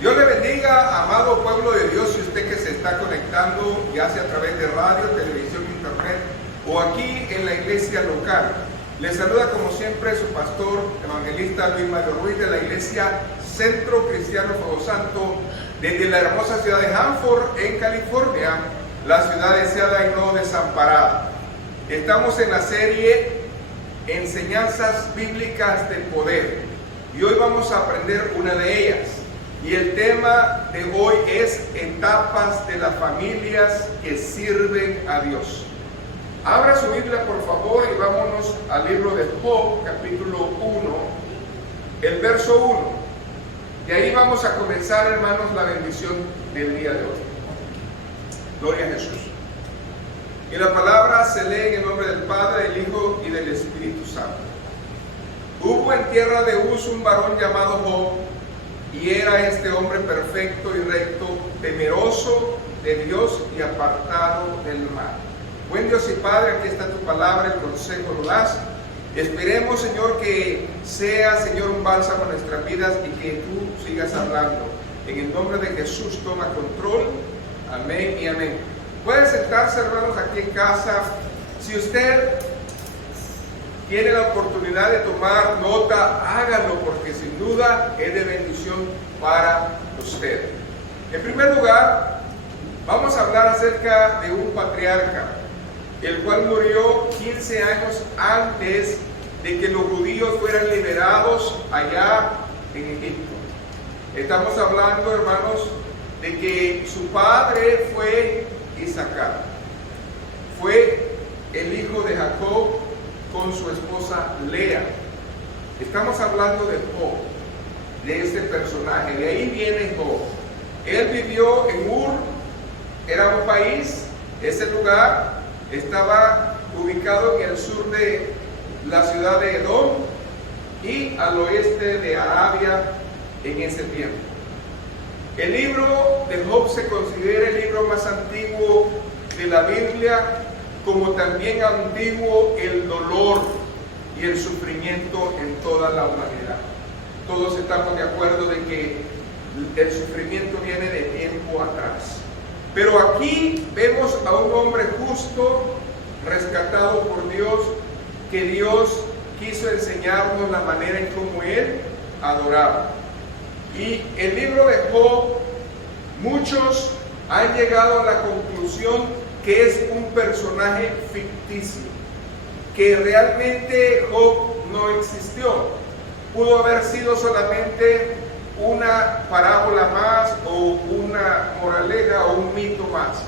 Dios le bendiga, amado pueblo de Dios, y usted que se está conectando, ya sea a través de radio, televisión, internet o aquí en la iglesia local. Le saluda como siempre su pastor evangelista Luis Mario Ruiz de la iglesia Centro Cristiano Fuego Santo, desde la hermosa ciudad de Hanford, en California, la ciudad deseada y no desamparada. Estamos en la serie Enseñanzas Bíblicas de Poder y hoy vamos a aprender una de ellas. Y el tema de hoy es etapas de las familias que sirven a Dios. Abra su Biblia por favor y vámonos al libro de Job, capítulo 1, el verso 1. Y ahí vamos a comenzar, hermanos, la bendición del día de hoy. Gloria a Jesús. Y la palabra se lee en el nombre del Padre, del Hijo y del Espíritu Santo. Hubo en tierra de Uz un varón llamado Job, y era este hombre perfecto y recto, temeroso de Dios y apartado del mal. Buen Dios y Padre, aquí está tu palabra, el consejo lo das. Esperemos, Señor, que sea, Señor, un bálsamo a nuestras vidas y que tú sigas hablando. En el nombre de Jesús, toma control. Amén y amén. Pueden sentarse, hermanos, aquí en casa. Si usted tiene la oportunidad de tomar nota, hágalo, porque sin duda es de bendición para usted. En primer lugar, vamos a hablar acerca de un patriarca, el cual murió 15 años antes de que los judíos fueran liberados allá en Egipto. Estamos hablando, hermanos, de que su padre fue Isaacar. Fue el hijo de Jacob con su esposa Lea. Estamos hablando de Job, de este personaje. De ahí viene Job. Él vivió en Ur, era un país. Ese lugar estaba ubicado en el sur de la ciudad de Edom y al oeste de Arabia en ese tiempo. El libro de Job se considera el libro más antiguo de la Biblia, como también antiguo el dolor y el sufrimiento en toda la humanidad. Todos estamos de acuerdo de que el sufrimiento viene de tiempo atrás. Pero aquí vemos a un hombre justo, rescatado por Dios, que Dios quiso enseñarnos la manera en cómo él adoraba. Y el libro de Job, muchos han llegado a la conclusión que es un personaje ficticio, que realmente Job no existió. Pudo haber sido solamente una parábola más o una moraleja o un mito más.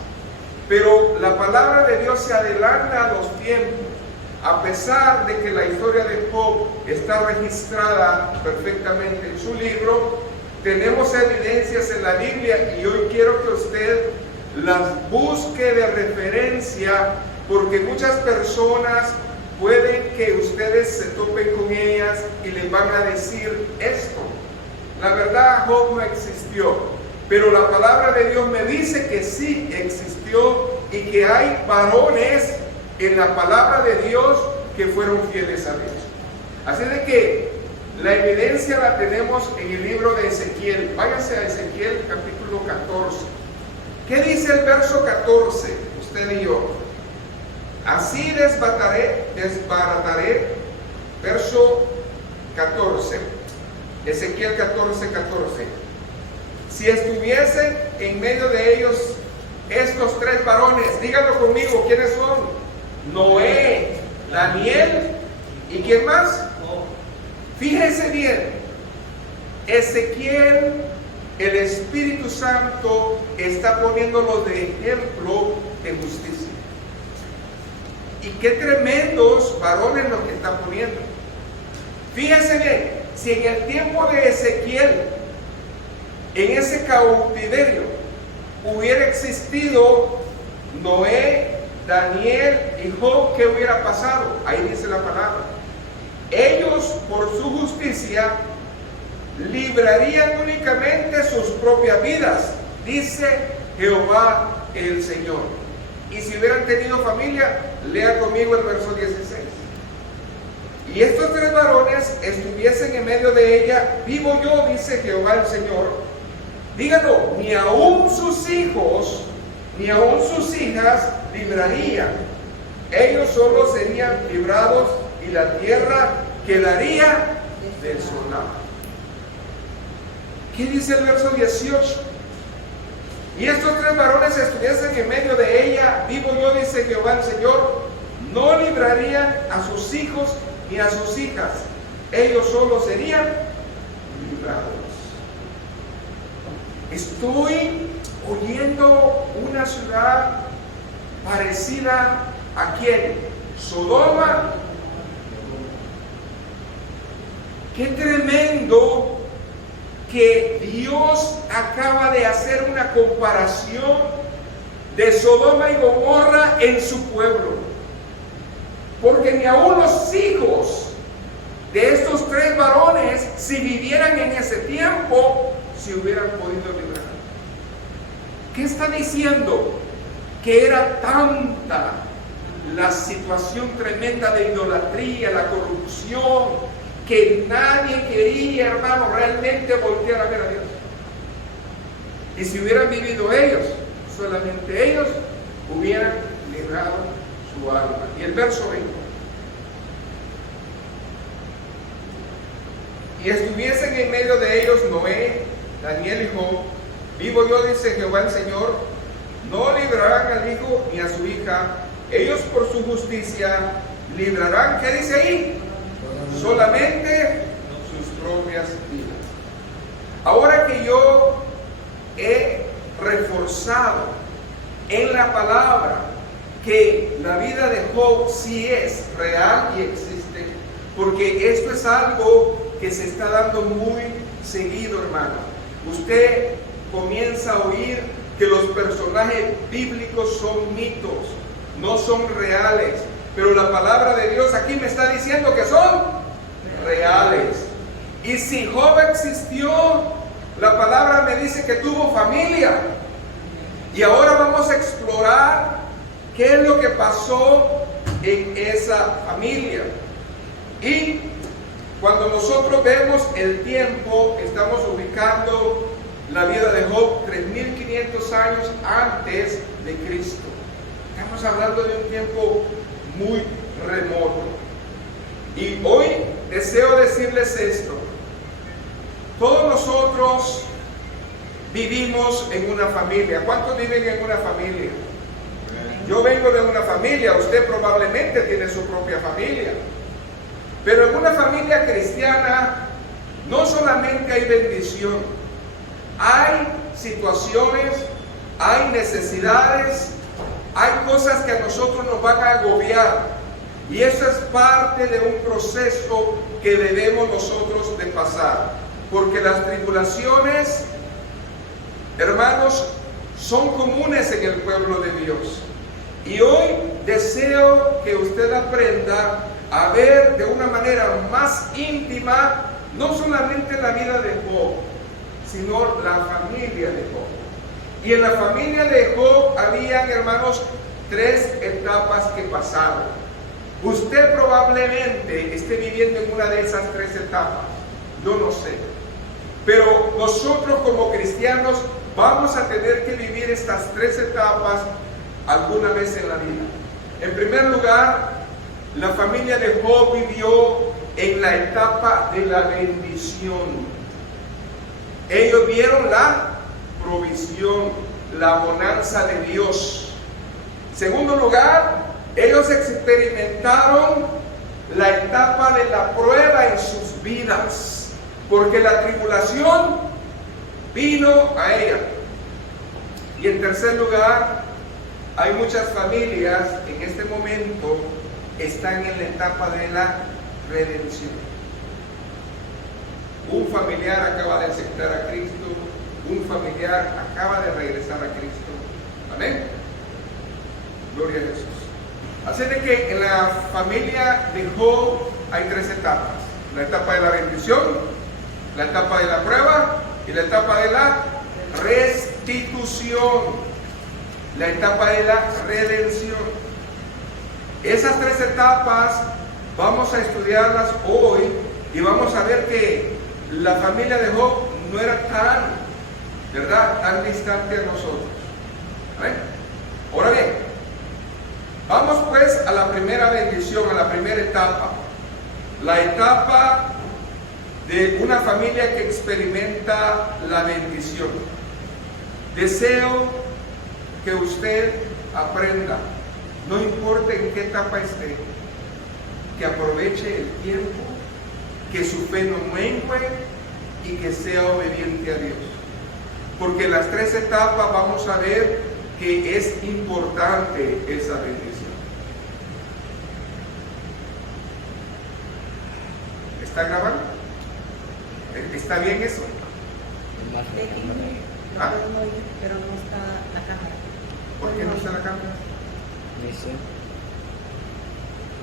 Pero la palabra de Dios se adelanta a los tiempos. A pesar de que la historia de Job está registrada perfectamente en su libro, tenemos evidencias en la Biblia y hoy quiero que usted las busque de referencia, porque muchas personas pueden que ustedes se topen con ellas y les van a decir esto. La verdad, Job no existió, pero la palabra de Dios me dice que sí existió y que hay varones en la palabra de Dios que fueron fieles a Dios. Así de que la evidencia la tenemos en el libro de Ezequiel. Váyase a Ezequiel capítulo 14. ¿Qué dice el verso 14? Usted y yo. Así desbarataré, verso 14. Ezequiel 14, 14. Si estuviesen en medio de ellos estos tres varones, díganlo conmigo, ¿quiénes son? Noé, Daniel y ¿quién más? Fíjese bien, Ezequiel, el Espíritu Santo está poniéndolo de ejemplo de justicia. Y qué tremendos varones los que está poniendo. Fíjense bien, si en el tiempo de Ezequiel, en ese cautiverio, hubiera existido Noé, Daniel y Job, ¿qué hubiera pasado? Ahí dice la palabra. Ellos, por su justicia, librarían únicamente sus propias vidas, dice Jehová el Señor. Y si hubieran tenido familia, lea conmigo el verso 16. Y estos tres varones estuviesen en medio de ella, vivo yo, dice Jehová el Señor, Díganlo, ni aún sus hijos, ni aún sus hijas librarían. Ellos solo serían librados y la tierra quedaría desolada. ¿Qué dice el verso 18? Y estos 3 varones estuviesen en medio de ella, vivo yo, dice Jehová el Señor, no librarían a sus hijos ni a sus hijas. Ellos solo serían librados. Estoy oyendo una ciudad parecida a ¿quién? Sodoma. Qué tremendo que Dios acaba de hacer una comparación de Sodoma y Gomorra en su pueblo. Porque ni aún los hijos de estos 3 varones, si vivieran en ese tiempo, se hubieran podido librar. ¿Qué está diciendo? Que era tanta la situación tremenda de idolatría, la corrupción, que nadie quería, hermano, realmente voltear a ver a Dios. Y si hubieran vivido ellos, solamente ellos hubieran librado su alma. Y el verso 20. Y estuviesen en medio de ellos Noé, Daniel y Job. Vivo yo, dice Jehová el Señor, no librarán al hijo ni a su hija. Ellos por su justicia librarán, ¿qué dice ahí? Solamente sus propias vidas. Ahora que yo he reforzado en la palabra que la vida de Job sí es real y existe, porque esto es algo que se está dando muy seguido, hermano. Usted comienza a oír que los personajes bíblicos son mitos, no son reales, pero la palabra de Dios aquí me está diciendo que son reales. Y si Job existió, la palabra me dice que tuvo familia. Y ahora vamos a explorar qué es lo que pasó en esa familia. Y cuando nosotros vemos el tiempo, estamos ubicando la vida de Job 3500 años antes de Cristo. Estamos hablando de un tiempo muy remoto. Y hoy deseo decirles esto. Todos nosotros vivimos en una familia. ¿Cuántos viven en una familia? Yo vengo de una familia, usted probablemente tiene su propia familia. Pero en una familia cristiana no solamente hay bendición, hay situaciones, hay necesidades, hay cosas que a nosotros nos van a agobiar. Y eso es parte de un proceso que debemos nosotros de pasar. Porque las tribulaciones, hermanos, son comunes en el pueblo de Dios. Y hoy deseo que usted aprenda a ver de una manera más íntima, no solamente la vida de Job, sino la familia de Job. Y en la familia de Job habían, hermanos, 3 etapas que pasaron. Usted probablemente esté viviendo en una de esas 3 etapas, yo no sé. Pero nosotros como cristianos vamos a tener que vivir estas 3 etapas alguna vez en la vida. En primer lugar, la familia de Job vivió en la etapa de la bendición. Ellos vieron la provisión, la bonanza de Dios. Segundo lugar, ellos experimentaron la etapa de la prueba en sus vidas, porque la tribulación vino a ella. Y en tercer lugar, hay muchas familias en este momento están en la etapa de la redención. Un familiar acaba de aceptar a Cristo, un familiar acaba de regresar a Cristo. Amén. Gloria a Jesús. Así de que en la familia de Job hay 3 etapas: la etapa de la bendición, la etapa de la prueba y la etapa de la restitución, la etapa de la redención. Esas 3 etapas vamos a estudiarlas hoy y vamos a ver que la familia de Job no era tan ¿verdad?, tan distante a nosotros. ¿Amén? Ahora bien, vamos pues a la primera bendición, a la primera etapa. La etapa de una familia que experimenta la bendición. Deseo que usted aprenda, no importa en qué etapa esté, que aproveche el tiempo, que su fe no mengue y que sea obediente a Dios. Porque en las tres etapas vamos a ver que es importante esa bendición. ¿Está grabando? ¿Está bien eso? ¿Ah? Pero no está la cámara. ¿Por qué no está la cámara? No sé.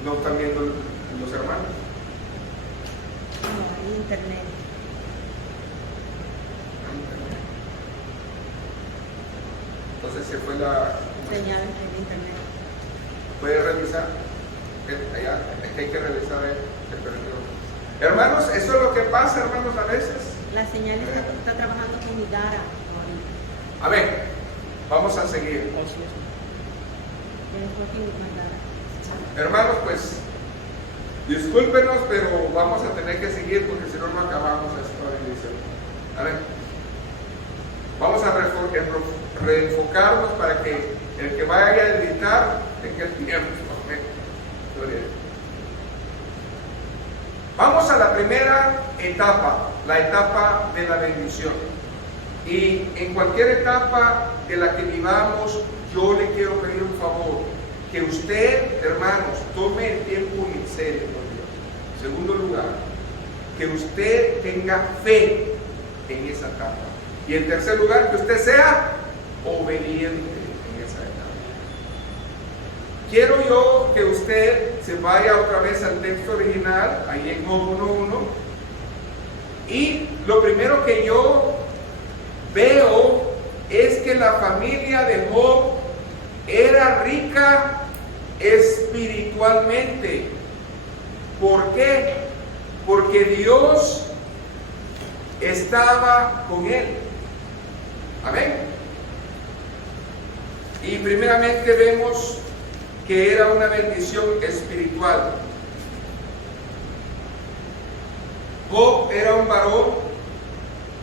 ¿No están viendo los hermanos? No, en internet. Entonces se fue la Señal en internet. ¿Puede revisar? Allá, es que hay que revisar el perdido. Hermanos, eso es lo que pasa, hermanos, a veces. La señal está trabajando con mi Dara. A ver, vamos a seguir. Hermanos, pues, discúlpenos, pero vamos a tener que seguir porque si no, no acabamos esta bendición. A ver, vamos a reenfocarnos para que el que vaya a editar tenga el tiempo. Vamos a la primera etapa, la etapa de la bendición. Y en cualquier etapa de la que vivamos, yo le quiero pedir un favor, que usted, hermanos, tome el tiempo en serio con Dios. En segundo lugar, que usted tenga fe en esa etapa. Y en tercer lugar, que usted sea obediente en esa etapa. Quiero yo que usted se vaya otra vez al texto original, ahí en Job 1:1. Y lo primero que yo veo es que la familia de Job era rica espiritualmente. ¿Por qué? Porque Dios estaba con él. Amén. Y primeramente vemos que era una bendición espiritual. Job era un varón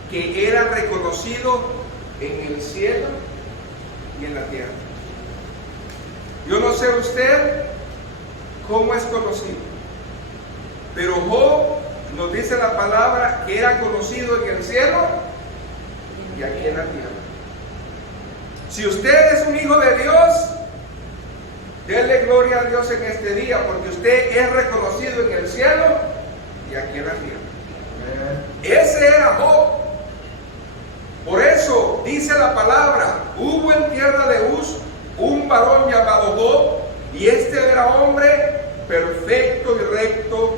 que era reconocido en el cielo y en la tierra. Yo no sé usted cómo es conocido, pero Job nos dice la palabra que era conocido en el cielo y aquí en la tierra. Si usted es un hijo de Dios, dele gloria a Dios en este día, porque usted es reconocido en el cielo y aquí en la tierra. Ese era Job. Por eso dice la palabra: hubo en tierra de Uz un varón llamado Job, y este era hombre perfecto y recto,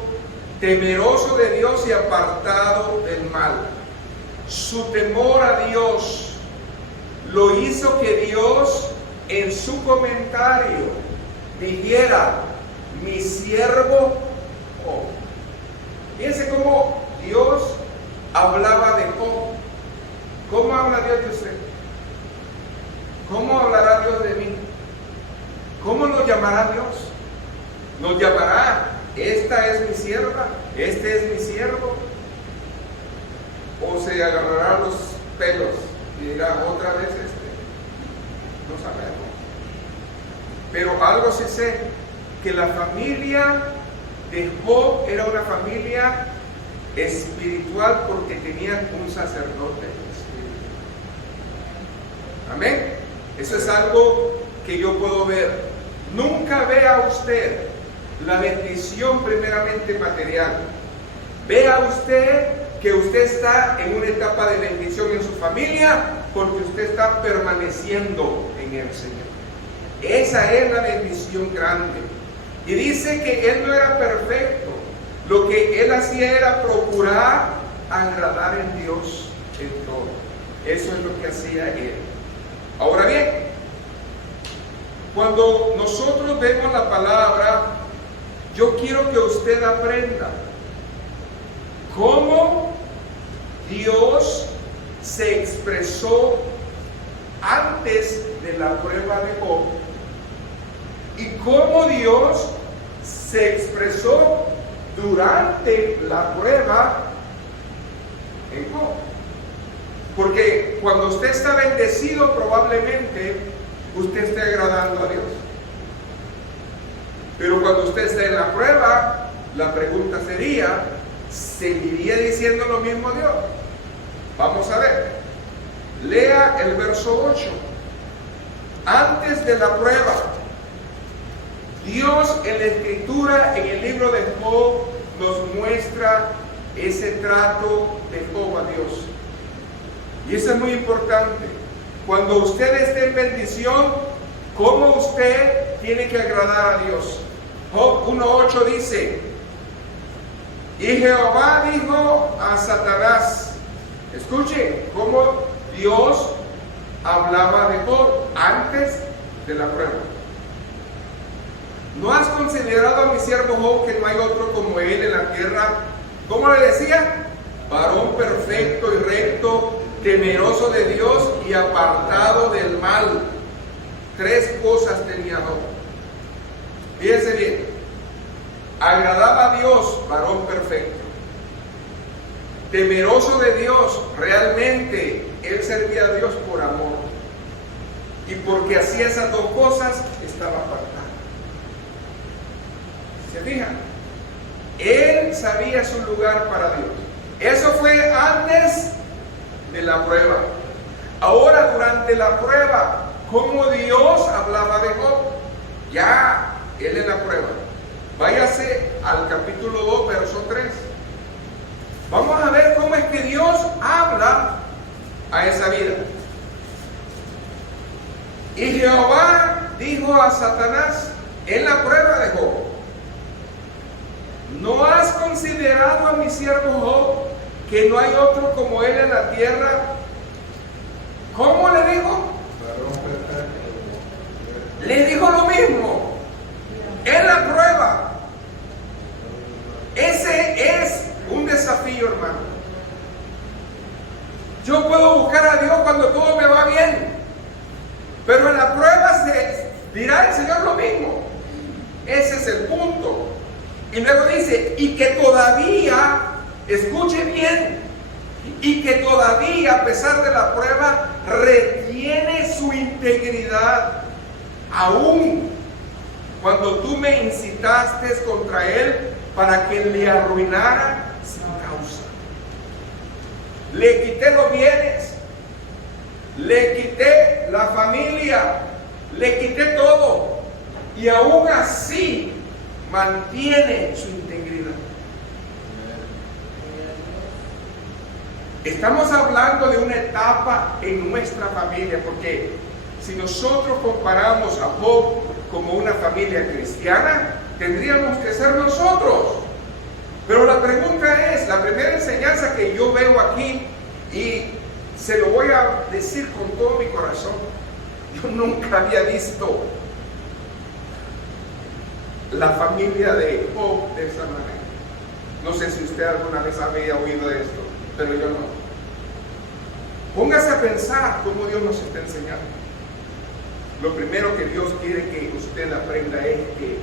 temeroso de Dios y apartado del mal. Su temor a Dios lo hizo que Dios en su comentario dijera: mi siervo Job. Fíjense cómo Dios hablaba de Job. ¿Cómo habla Dios de usted? ¿Cómo hablará Dios de mí? ¿Cómo nos llamará Dios? Nos llamará: esta es mi sierva, este es mi siervo. O se agarrará los pelos y dirá: otra vez este. No sabemos. Pero algo sí sé, que la familia de Job era una familia espiritual porque tenían un sacerdote espiritual. Amén. Eso es algo que yo puedo ver. Nunca vea usted la bendición primeramente material. Vea usted que usted está en una etapa de bendición en su familia porque usted está permaneciendo en el Señor. Esa es la bendición grande. Y dice que él no era perfecto. Lo que él hacía era procurar agradar en Dios en todo. Eso es lo que hacía él. Ahora bien, cuando nosotros vemos la palabra, yo quiero que usted aprenda cómo Dios se expresó antes de la prueba de Job y cómo Dios se expresó durante la prueba en Job. Porque cuando usted está bendecido, probablemente usted esté agradando a Dios. Pero cuando usted esté en la prueba, la pregunta sería, ¿seguiría diciendo lo mismo Dios? Vamos a ver. Lea el verso 8. Antes de la prueba, Dios en la Escritura, en el libro de Job, nos muestra ese trato de Job a Dios. Y eso es muy importante. Cuando usted esté en bendición, ¿cómo usted tiene que agradar a Dios? Job 1:8 dice, y Jehová dijo a Satanás, escuchen cómo Dios hablaba de Job antes de la prueba. ¿No has considerado a mi siervo Job, que no hay otro como él en la tierra? ¿Cómo le decía? Varón perfecto y recto, temeroso de Dios y apartado del mal. 3 cosas tenía Job. Fíjense bien. Agradaba a Dios, varón perfecto. Temeroso de Dios, realmente él servía a Dios por amor. Y porque hacía esas 2 cosas, estaba apartado. ¿Se fijan? Él sabía su lugar para Dios. Eso fue antes de la prueba. Ahora, durante la prueba, ¿cómo Dios hablaba de Job? Ya, él en la prueba. Váyase al capítulo 2, verso 3. Vamos a ver cómo es que Dios habla a esa vida. Y Jehová dijo a Satanás en la prueba de Job, ¿no has considerado a mi siervo Job, que no hay otro como él en la tierra? ¿Cómo le dijo? Le dijo lo mismo en la prueba. Ese es un desafío, hermano. Yo puedo buscar a Dios cuando todo me va bien, pero en la prueba se dirá el Señor lo mismo. Ese es el punto. Y luego dice, y que todavía, escuche bien, y que todavía, a pesar de la prueba, retiene su integridad, aún cuando tú me incitaste contra él para que le arruinara sin causa. Le quité los bienes, le quité la familia, le quité todo, y aún así mantiene su integridad. Estamos hablando de una etapa en nuestra familia, porque si nosotros comparamos a Job como una familia cristiana, tendríamos que ser nosotros. Pero la pregunta es, la primera enseñanza que yo veo aquí, y se lo voy a decir con todo mi corazón, yo nunca había visto la familia de Job de esa manera. No sé si usted alguna vez había oído de esto, pero yo no. Póngase a pensar cómo Dios nos está enseñando. Lo primero que Dios quiere que usted aprenda es que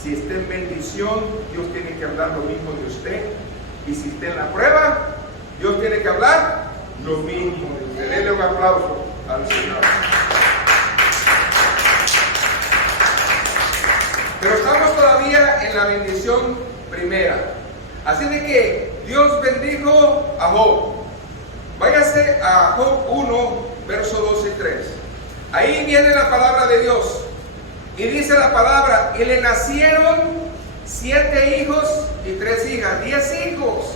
si está en bendición, Dios tiene que hablar lo mismo de usted. Y si está en la prueba, Dios tiene que hablar lo mismo de usted. Denle un aplauso al Señor. Pero estamos todavía en la bendición primera. Así de que Dios bendijo a Job. Váyase a Job 1, verso 2 y 3. Ahí viene la palabra de Dios. Y dice la palabra, y le nacieron 7 hijos y 3 hijas. 10 hijos.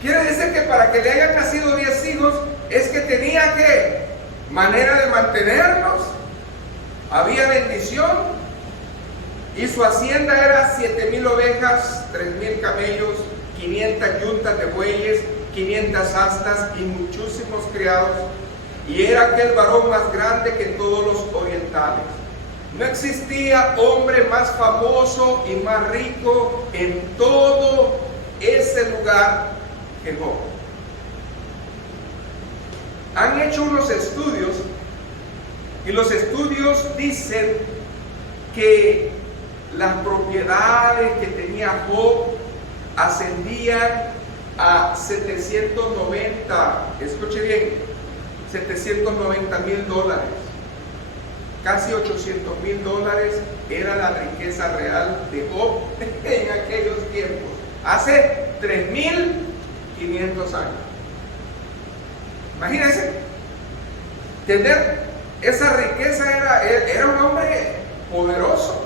Quiere decir que para que le hayan nacido 10 hijos, es que tenía que manera de mantenerlos. Había bendición. Y su hacienda era 7,000 ovejas, 3,000 camellos, 500 yuntas de bueyes, 500 asnas y muchísimos criados. Y era aquel varón más grande que todos los orientales. No existía hombre más famoso y más rico en todo ese lugar que Job. han hecho unos estudios y los estudios dicen que las propiedades que tenía Job ascendían a 790, escuche bien, $790,000. Casi $800,000 era la riqueza real de Job en aquellos tiempos, hace 3,500 años. Imagínense, tener esa riqueza, era un hombre poderoso.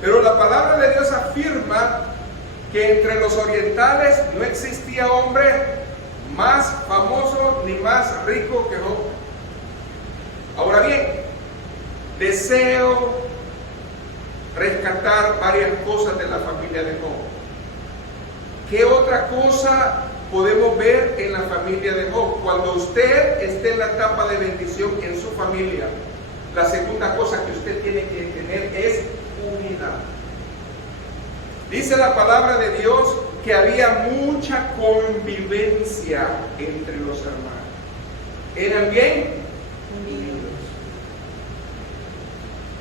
Pero la palabra de Dios afirma que entre los orientales no existía hombre más famoso ni más rico que Job. Ahora bien, deseo rescatar varias cosas de la familia de Job. ¿Qué otra cosa podemos ver en la familia de Job? Cuando usted esté en la etapa de bendición en su familia, la segunda cosa que usted tiene que tener es unidad. Dice la palabra de Dios que había mucha convivencia entre los hermanos. ¿Eran bien? Unidos.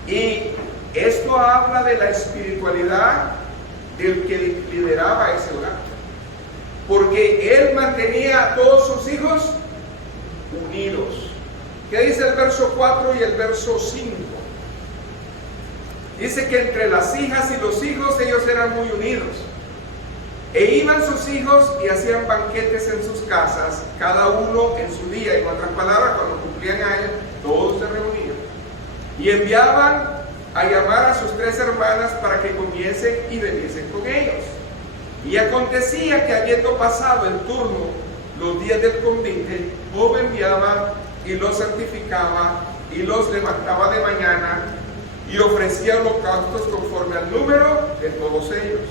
Y esto habla de la espiritualidad del que lideraba ese hogar. Porque él mantenía a todos sus hijos unidos. ¿Qué dice el verso 4 y el verso 5? Dice que entre las hijas y los hijos ellos eran muy unidos. E iban sus hijos y hacían banquetes en sus casas, cada uno en su día. En otras palabras, cuando cumplían años, todos se reunían. Y enviaban a llamar a sus 3 hermanas para que comiesen y bebiesen con ellos. Y acontecía que habiendo pasado el turno los días del convite, Job enviaba y los santificaba y los levantaba de mañana y ofrecía holocaustos conforme al número de todos ellos.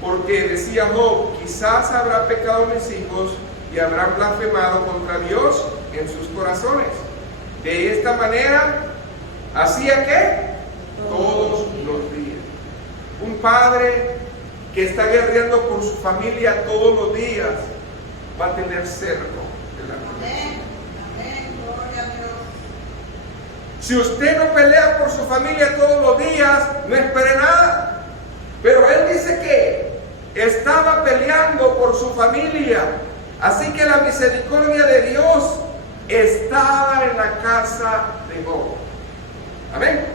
Porque decía Job, quizás habrá pecado mis hijos y habrán blasfemado contra Dios en sus corazones. De esta manera, ¿hacía qué? Todos los días. Un padre que está guerreando por su familia todos los días va a tener cerco delante de él. Si usted no pelea por su familia todos los días, no espere nada. Pero él dice que estaba peleando por su familia. Así que la misericordia de Dios estaba en la casa de Job. Amén.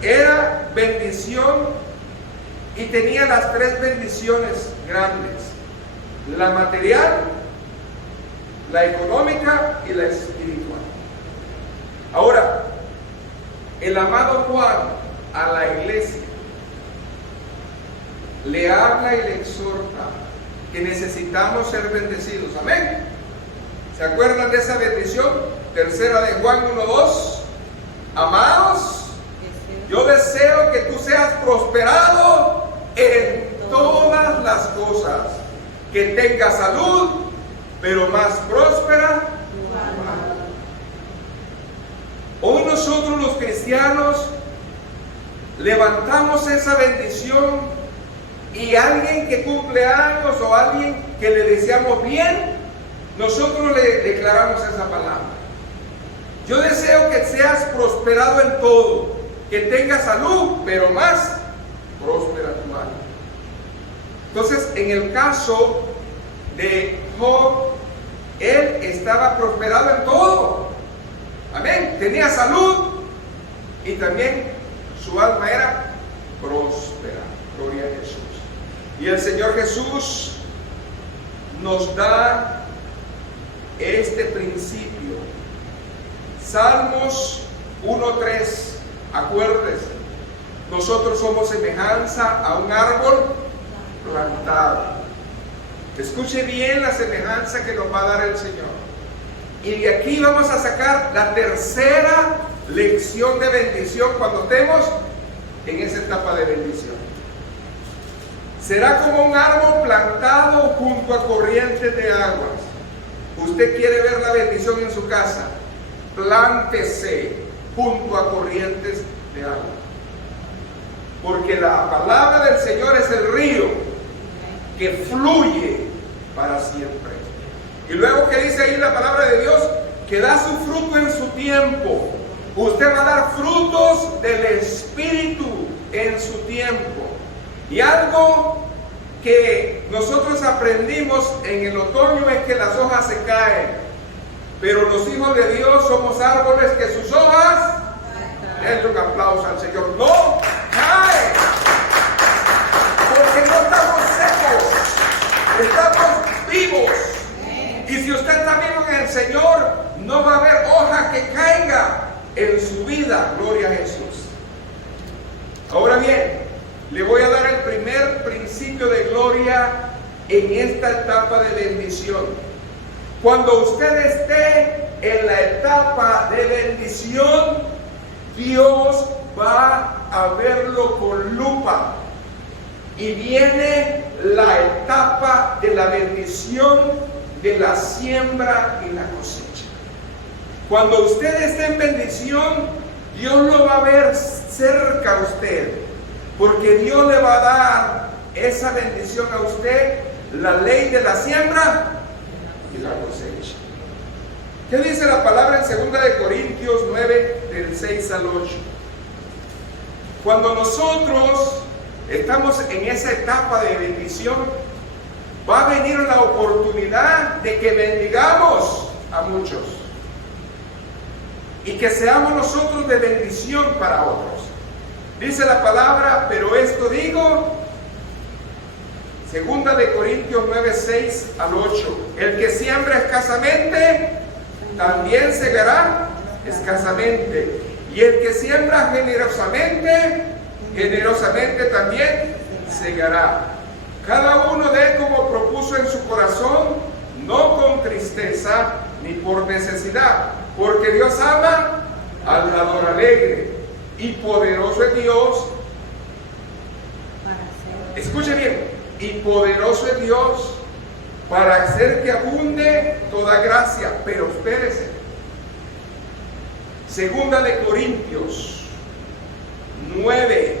Era bendición y tenía las 3 bendiciones grandes: la material, la económica y la espiritual. Ahora, el amado Juan a la iglesia le habla y le exhorta que necesitamos ser bendecidos. Amén. ¿Se acuerdan de esa bendición? Tercera de Juan 1:2. Amados, yo deseo que tú seas prosperado en todas las cosas, que tengas salud, pero más próspera. Hoy nosotros los cristianos levantamos esa bendición y alguien que cumple años o alguien que le deseamos bien, nosotros le declaramos esa palabra. Yo deseo que seas prosperado en todo, que tengas salud, pero más próspera tu alma. Entonces, en el caso de Job, él estaba prosperado en todo. Amén. Tenía salud y también su alma era próspera. Gloria a Jesús. Y el Señor Jesús nos da este principio. Salmos 1:3. Acuérdese, nosotros somos semejanza a un árbol plantado. Escuche bien la semejanza que nos va a dar el Señor. Y de aquí vamos a sacar la tercera lección de bendición cuando estemos en esa etapa de bendición. Será como un árbol plantado junto a corrientes de aguas. Usted quiere ver la bendición en su casa, plántese junto a corrientes de agua. Porque la palabra del Señor es el río que fluye para siempre. Y luego que dice ahí la palabra de Dios, que da su fruto en su tiempo. Usted va a dar frutos del Espíritu en su tiempo. Y algo que nosotros aprendimos en el otoño es que las hojas se caen. Pero los hijos de Dios somos árboles que sus hojas, denle un aplauso al Señor, no caen. Porque no estamos secos, estamos vivos. Y si usted está vivo en el Señor, no va a haber hoja que caiga en su vida. Gloria a Jesús. Ahora bien, le voy a dar el primer principio de gloria en esta etapa de bendición. Cuando usted esté en la etapa de bendición, Dios va a verlo con lupa. Y viene la etapa de la bendición, de la siembra y la cosecha. Cuando usted esté en bendición, Dios lo va a ver cerca a usted, porque Dios le va a dar esa bendición a usted, la ley de la siembra y la cosecha. ¿Qué dice la palabra en 2 de Corintios 9, del 6 al 8? Cuando nosotros estamos en esa etapa de bendición, va a venir la oportunidad de que bendigamos a muchos y que seamos nosotros de bendición para otros. Dice la palabra, pero esto digo, 2 de Corintios 9, 6 al 8, el que siembra escasamente, también segará escasamente, y el que siembra generosamente, generosamente también segará. Cada uno dé como propuso en su corazón, no con tristeza ni por necesidad, porque Dios ama al dador alegre, y poderoso es Dios. Escuche bien, y poderoso es Dios para hacer que abunde toda gracia. Pero espérese, 2 de Corintios 9,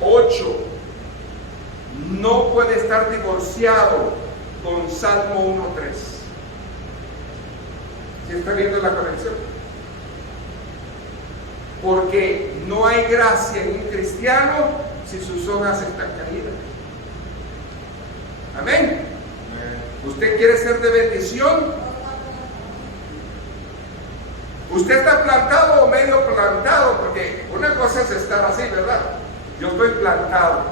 8, no puede estar divorciado con Salmo 1:3. ¿Sí está viendo la conexión? Porque no hay gracia en un cristiano si sus hojas están caídas. Amén. ¿Usted quiere ser de bendición? ¿Usted está plantado o medio plantado? Porque una cosa es estar así, ¿verdad? Yo estoy plantado.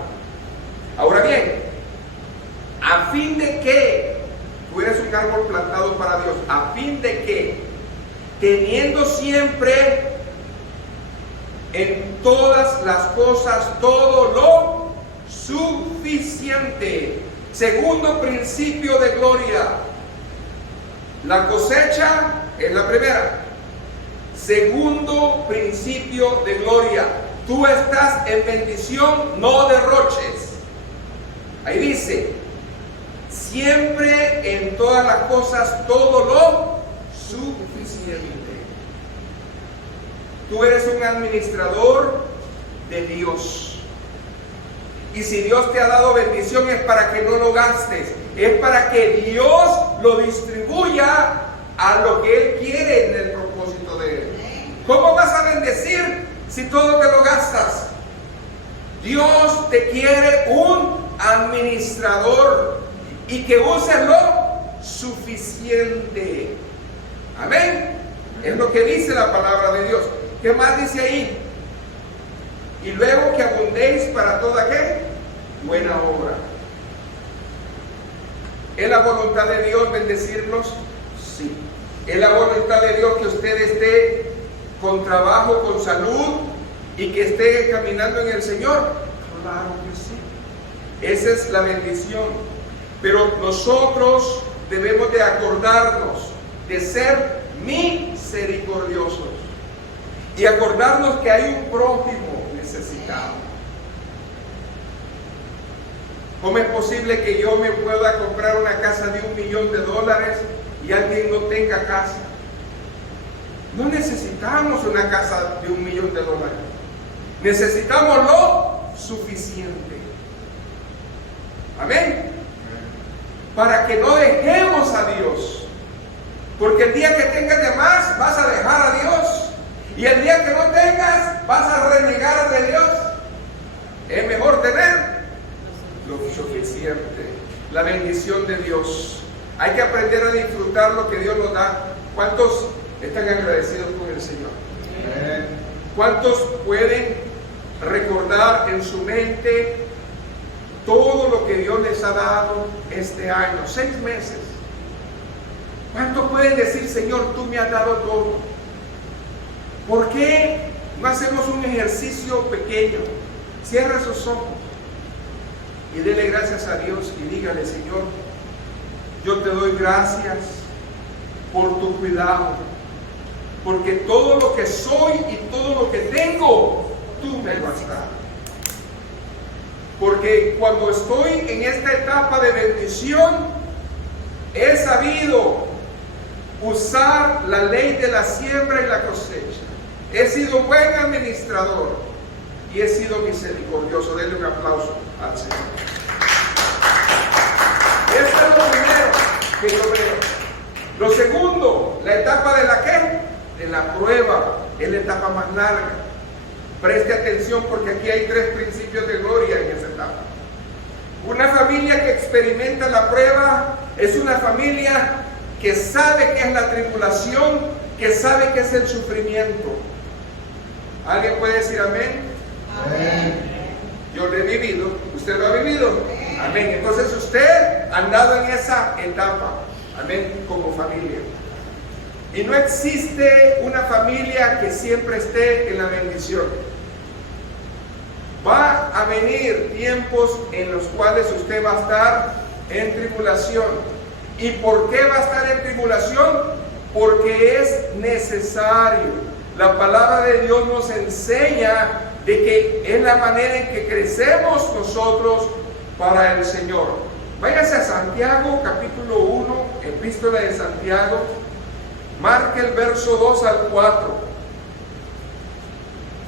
Ahora bien, a fin de que tú eres un árbol plantado para Dios, a fin de que, teniendo siempre en todas las cosas todo lo suficiente. Segundo principio de gloria. La cosecha es la primera. Segundo principio de gloria. Tú estás en bendición, no derroches. Ahí dice, siempre en todas las cosas todo lo suficiente. Tú eres un administrador de Dios. Y si Dios te ha dado bendición es para que no lo gastes. Es para que Dios lo distribuya a lo que Él quiere en el propósito de Él. ¿Cómo vas a bendecir si todo te lo gastas? Dios te quiere un administrador y que uses lo suficiente. Amén. Es lo que dice la palabra de Dios. ¿Qué más dice ahí? Y luego que abundéis para toda ¿qué? Buena obra. ¿Es la voluntad de Dios bendecirnos? Sí. ¿Es la voluntad de Dios que usted esté con trabajo, con salud y que esté caminando en el Señor? Claro que sí. Esa es la bendición. Pero nosotros debemos de acordarnos de ser misericordiosos y acordarnos que hay un prójimo necesitado. ¿Cómo es posible que yo me pueda comprar una casa de $1 millón y alguien no tenga casa? No necesitamos una casa de $1 millón. Necesitamos lo suficiente. Amén. para que no dejemos a Dios. Porque el día que tengas de más, vas a dejar a Dios. Y el día que no tengas, vas a renegar de Dios. Es mejor tener lo suficiente, la bendición de Dios. Hay que aprender a disfrutar lo que Dios nos da. ¿Cuántos están agradecidos con el Señor? ¿Cuántos pueden recordar en su mente todo lo que Dios les ha dado este año? 6 meses. ¿Cuántos pueden decir, Señor, tú me has dado todo? ¿Por qué no hacemos un ejercicio pequeño? Cierra sus ojos y dele gracias a Dios y dígale, Señor, yo te doy gracias por tu cuidado, porque todo lo que soy y todo lo que tengo, tú me lo has dado. Porque cuando estoy en esta etapa de bendición, he sabido usar la ley de la siembra y la cosecha. He sido buen administrador y he sido misericordioso. Denle un aplauso al Señor. Esto es lo primero que yo veo. Lo segundo, la etapa de la ¿qué? De la prueba. Es la etapa más larga. Preste atención porque aquí hay 3 principios de gloria en esa etapa. Una familia que experimenta la prueba es una familia que sabe qué es la tribulación, que sabe qué es el sufrimiento. ¿Alguien puede decir amén? Amén. Yo lo he vivido. ¿Usted lo ha vivido? Amén. Entonces usted ha andado en esa etapa. Amén. Como familia. Y no existe una familia que siempre esté en la bendición. Va a venir tiempos en los cuales usted va a estar en tribulación. ¿Y por qué va a estar en tribulación? Porque es necesario. La palabra de Dios nos enseña de que es la manera en que crecemos nosotros para el Señor. Váyase a Santiago, capítulo 1, epístola de Santiago. Marque el verso 2 al 4.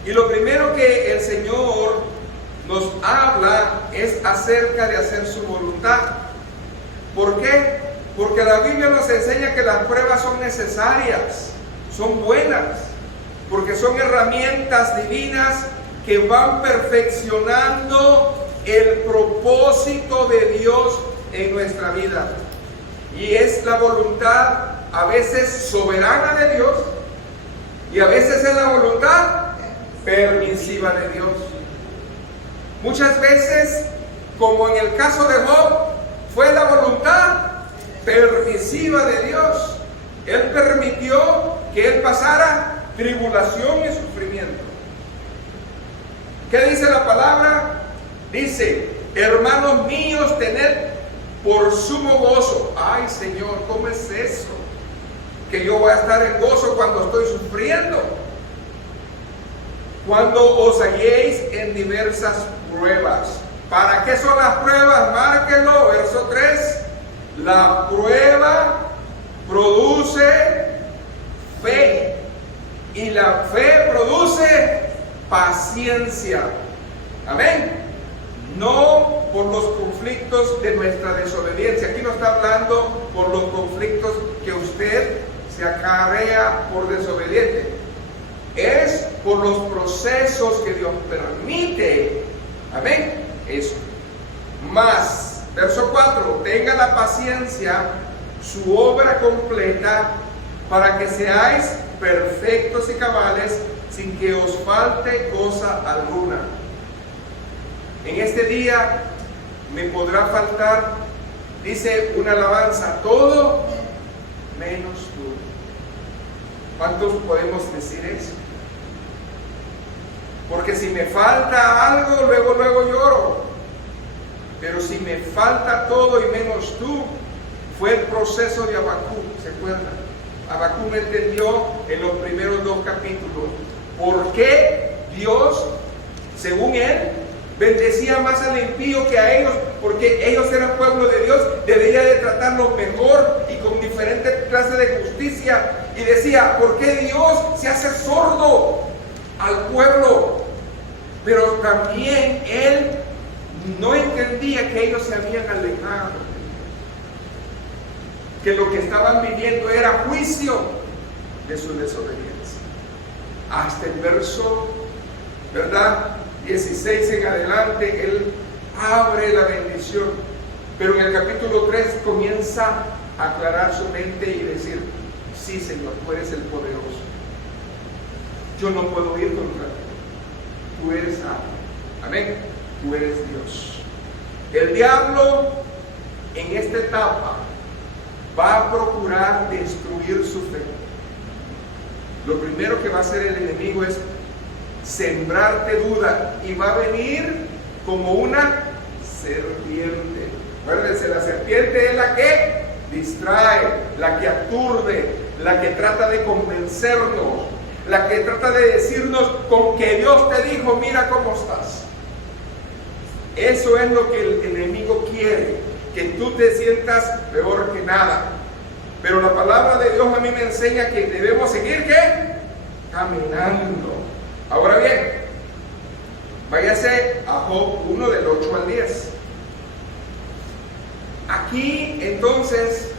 Y lo primero que el Señor nos habla es acerca de hacer su voluntad. ¿Por qué? Porque la Biblia nos enseña que las pruebas son necesarias, son buenas, porque son herramientas divinas que van perfeccionando el propósito de Dios en nuestra vida. Y es la voluntad a veces soberana de Dios y a veces es la voluntad permisiva de Dios. Muchas veces, como en el caso de Job, fue la voluntad permisiva de Dios. Él permitió que él pasara tribulación y sufrimiento. ¿Qué dice la palabra? Dice, hermanos míos, tened por sumo gozo. Ay, Señor, ¿cómo es eso? Que yo voy a estar en gozo cuando estoy sufriendo. Cuando os halléis en diversas pruebas. ¿Para qué son las pruebas? Márquenlo, verso 3. La prueba produce fe. Y la fe produce paciencia. Amén. No por los conflictos de nuestra desobediencia. Aquí no está hablando por los conflictos que usted se acarrea por desobediente. Es por los procesos que Dios permite. Amén. Eso. Más, verso 4. Tenga la paciencia, su obra completa, para que seáis perfectos y cabales, sin que os falte cosa alguna. En este día me podrá faltar, dice una alabanza, todo menos tú. ¿Cuántos podemos decir eso? Porque si me falta algo, luego lloro. Pero si me falta todo y menos tú, fue el proceso de Habacuc, ¿se acuerdan? Habacuc entendió en los primeros 2 capítulos por qué Dios, según él, bendecía más al impío que a ellos, porque ellos eran pueblo de Dios, debería de tratarlos mejor y con diferentes clases de justicia. Y decía, ¿por qué Dios se hace sordo al pueblo? Pero también él no entendía que ellos se habían alejado. que lo que estaban viviendo era juicio de su desobediencia. Hasta el verso, ¿verdad?, 16 en adelante, Él abre la bendición. Pero en el capítulo 3 comienza a aclarar su mente y decir: sí, Señor, tú eres el poderoso. Yo no puedo ir contra ti. Tú eres amén. Tú eres Dios. El diablo en esta etapa va a procurar destruir su fe. Lo primero que va a hacer el enemigo es sembrarte duda, y va a venir como una serpiente. Acuérdense, la serpiente es la que distrae, la que aturde, la que trata de convencernos, la que trata de decirnos con que Dios te dijo, mira cómo estás. Eso es lo que el enemigo quiere, que tú te sientas peor que nada. Pero la palabra de Dios a mí me enseña que debemos seguir, ¿qué? Caminando. Ahora bien, váyase a Job 1 del 8 al 10. Aquí entonces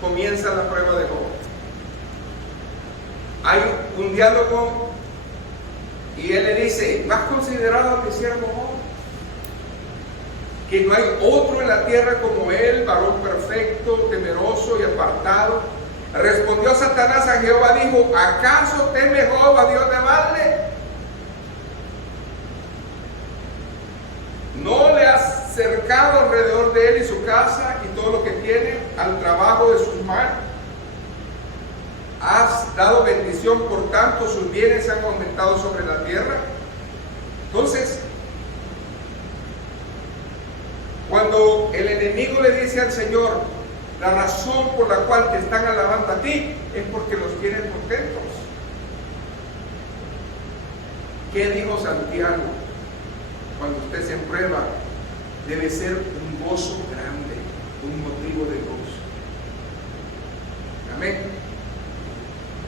comienza la prueba de Job. Hay un diálogo y él le dice: ¿no has considerado a mi siervo Job? Que no hay otro en la tierra como él, varón perfecto, temeroso y apartado. Respondió Satanás a Jehová, dijo: ¿acaso teme Job a Dios de balde? ¿No le has cercado alrededor de él y su casa y todo lo que tiene al trabajo de sus manos? ¿Has dado bendición, por tanto sus bienes se han aumentado sobre la tierra? Entonces, cuando el enemigo le dice al Señor: la razón por la cual te están alabando a ti es porque los tienes contentos. ¿Qué dijo Santiago? Cuando usted se prueba, debe ser un gozo grande, un motivo de gozo. Amén.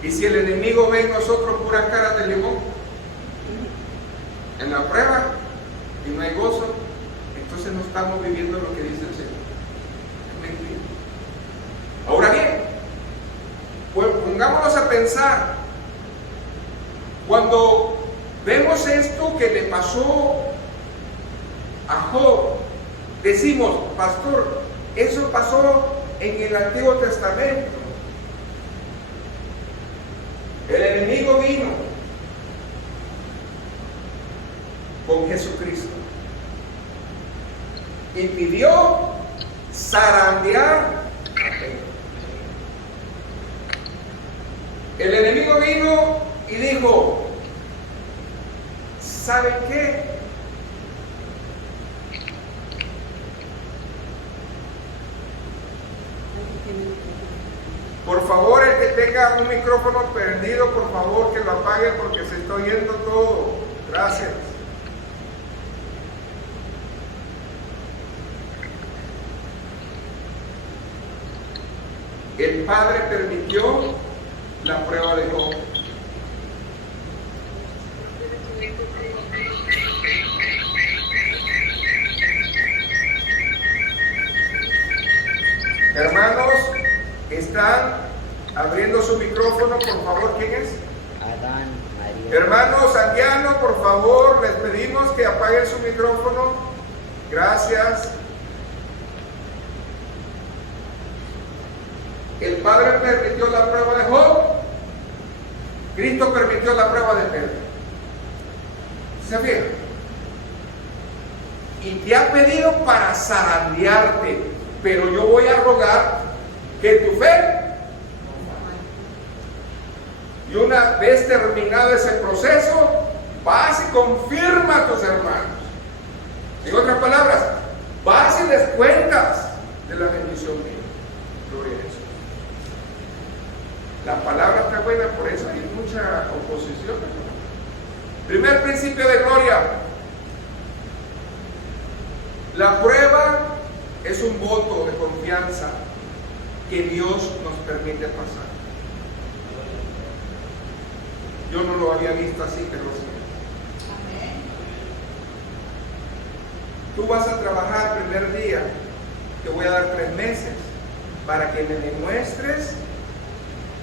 Y si el enemigo ve en nosotros puras caras de limón en la prueba y no hay gozo, entonces no estamos viviendo lo que dice el Señor. Es mentira. Ahora bien, pues pongámonos a pensar. Cuando vemos esto que le pasó a Job, decimos: pastor, eso pasó en el Antiguo Testamento. El enemigo vino con Jesucristo y pidió zarandear. El enemigo vino y dijo: ¿saben qué? Por favor, el que tenga un micrófono prendido, por favor que lo apague porque se está oyendo todo. Gracias. El Padre permitió la prueba de Job. Hermanos, están abriendo su micrófono, por favor. ¿Quién es? Adán, María. Hermano Santiano, por favor, les pedimos que apaguen su micrófono. Gracias. El Padre permitió la prueba de Job. Cristo permitió la prueba de Pedro. ¿Se fijan? Y te ha pedido para zarandearte, pero yo voy a rogar que tu fe, y una vez terminado ese proceso, vas y confirma a tus hermanos. En otras palabras, vas y les cuentas de la bendición mía. Gloria a Jesús. La palabra está buena, por eso hay mucha oposición. Primer principio de gloria. La prueba es un voto de confianza que Dios nos permite pasar. Yo no lo había visto así, pero sí. Tú vas a trabajar el primer día, te voy a dar 3 meses, para que me demuestres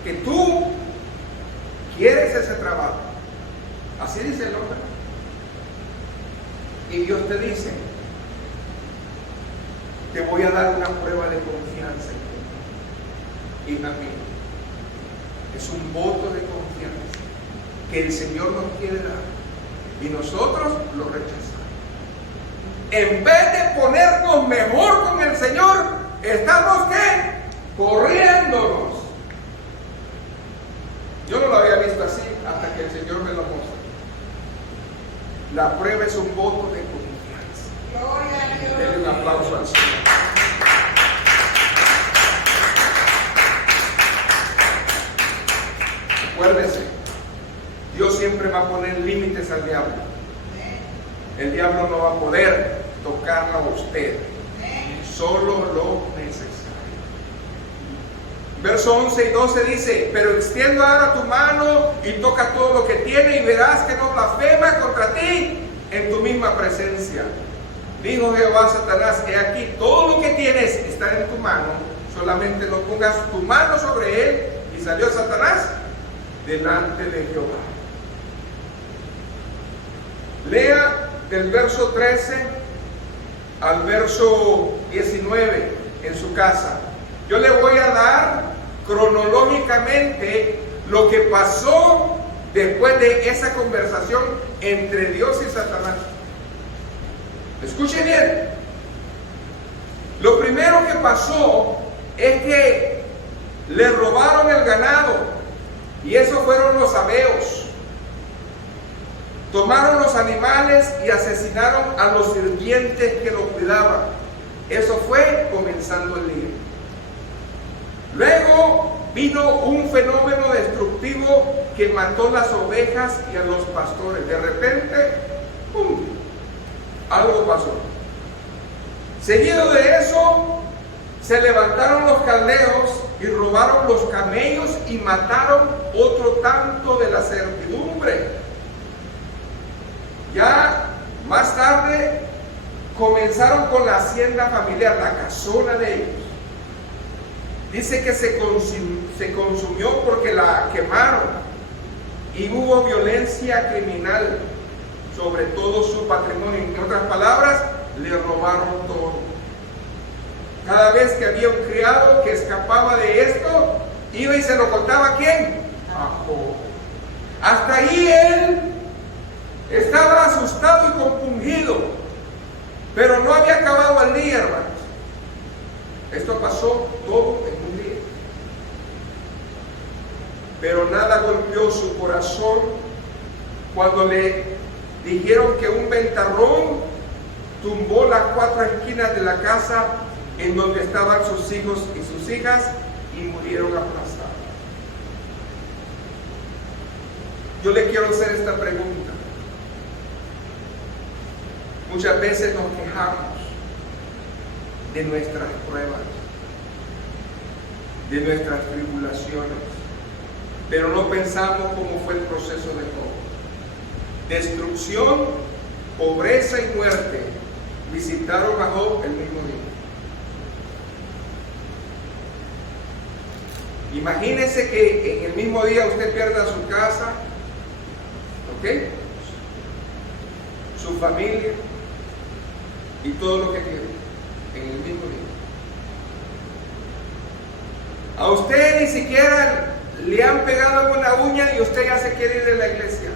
que tú quieres ese trabajo. Así dice el hombre. Y Dios te dice, te voy a dar una prueba de confianza. Hija mía, es un voto de confianza que el Señor nos quiere dar y nosotros lo rechazamos. En vez de ponernos mejor con el Señor, estamos ¿qué? Corriéndonos. Yo no lo había visto así hasta que el Señor me lo mostró. La prueba es un voto de confianza. Gloria a Dios. Denle un aplauso al Señor. Acuérdese, Dios siempre va a poner límites al diablo. El diablo no va a poder tocarlo a usted, solo lo necesario. Verso 11 y 12 dice, pero extiendo ahora tu mano y toca todo lo que tiene y verás que no blasfema contra ti en tu misma presencia. Dijo Jehová a Satanás, he aquí, todo lo que tienes está en tu mano, solamente no pongas tu mano sobre él. Y salió Satanás delante de Jehová. Lea del verso 13 al verso 19 en su casa. Yo le voy a dar cronológicamente lo que pasó después de esa conversación entre Dios y Satanás. Escuche bien. Lo primero que pasó es que le robaron el ganado, y esos fueron los sabeos. Tomaron los animales y asesinaron a los sirvientes que los cuidaban. Eso fue comenzando el día. Luego vino un fenómeno destructivo que mató las ovejas y a los pastores. De repente, ¡pum!, algo pasó. Seguido de eso, se levantaron los caldeos y robaron los camellos y mataron otro tanto de la servidumbre. Ya más tarde comenzaron con la hacienda familiar, la casona de ellos. Dice que se consumió porque la quemaron y hubo violencia criminal sobre todo su patrimonio. En otras palabras, le robaron todo. Cada vez que había un criado que escapaba de esto, iba y se lo contaba ¿a quién? A Job. Hasta ahí él estaba asustado y compungido, pero no había acabado el día, hermanos. Esto pasó todo en un día, pero nada golpeó su corazón cuando le dijeron que un ventarrón tumbó las 4 esquinas de la casa en donde estaban sus hijos y sus hijas y murieron aplastados. Yo le quiero hacer esta pregunta. Muchas veces nos quejamos de nuestras pruebas, de nuestras tribulaciones, pero no pensamos cómo fue el proceso de Job. Destrucción, pobreza y muerte visitaron a Job el mismo día. Imagínese que en el mismo día usted pierda su casa, ¿ok?, su familia y todo lo que tiene en el mismo día. A usted ni siquiera le han pegado en una uña y usted ya se quiere ir de la iglesia.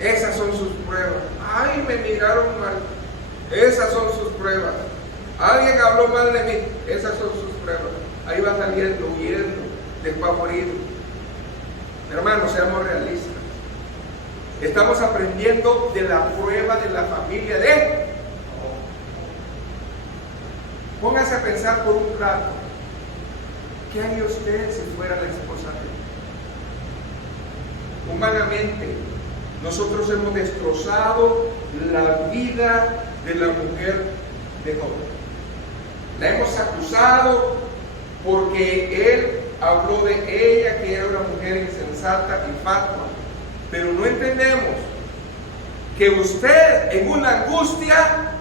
Esas son sus pruebas. Ay, me miraron mal. Esas son sus pruebas. Alguien habló mal de mí. Esas son sus pruebas. Ahí va saliendo, huyendo, despavorido. Hermanos, seamos realistas. Estamos aprendiendo de la prueba de la familia de Job. Póngase a pensar por un rato. ¿Qué haría usted si fuera la esposa de él? Humanamente, nosotros hemos destrozado la vida de la mujer de Job. La hemos acusado porque él habló de ella que era una mujer insensata y fatua. Pero no entendemos que usted en una angustia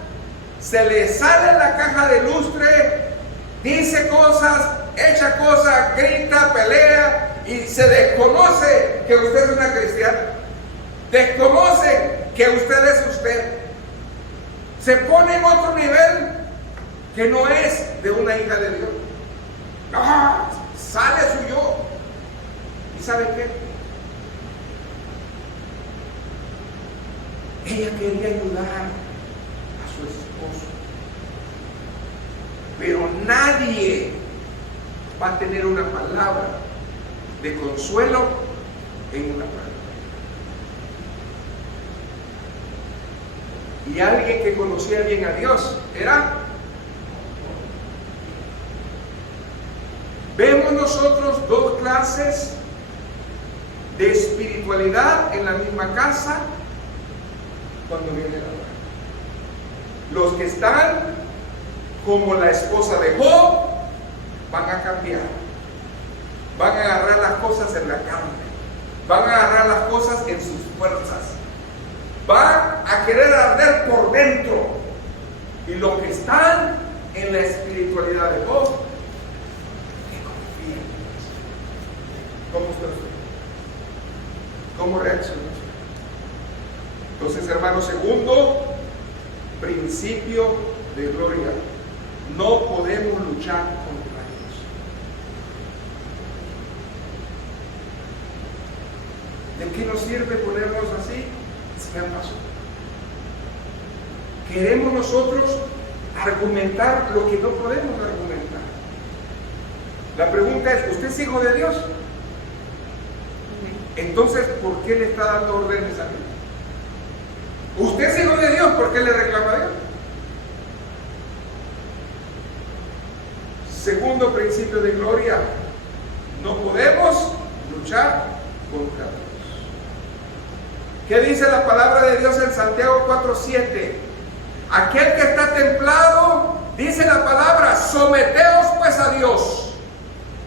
se le sale la caja de lustre, dice cosas, echa cosas, grita, pelea y se desconoce que usted es una cristiana. Desconoce que usted es usted. Se pone en otro nivel que no es de una hija de Dios. ¡Ah! Sale su yo. ¿Y sabe qué? Ella quería ayudar a su esposo. Pero nadie va a tener una palabra de consuelo en una palabra. Y alguien que conocía bien a Dios era. Vemos nosotros dos clases de espiritualidad en la misma casa cuando viene la hora. Los que están como la esposa de Job van a cambiar, van a agarrar las cosas en la carne, van a agarrar las cosas en sus fuerzas, van a querer arder por dentro. Y los que están en la espiritualidad de Job, que confíen. ¿Cómo está usted? ¿Cómo reacciona usted? Entonces, hermano, segundo principio de gloria: no podemos luchar contra Dios. ¿De qué nos sirve ponernos así? Si ya pasó. Queremos nosotros argumentar lo que no podemos argumentar. La pregunta es: ¿usted es hijo de Dios? Entonces, ¿por qué le está dando órdenes a Dios? ¿Usted es hijo de Dios? ¿Por qué le reclama a Dios? Segundo principio de gloria: no podemos luchar contra Dios. ¿Qué dice la palabra de Dios en Santiago 4:7? Aquel que está templado, dice la palabra, someteos pues a Dios,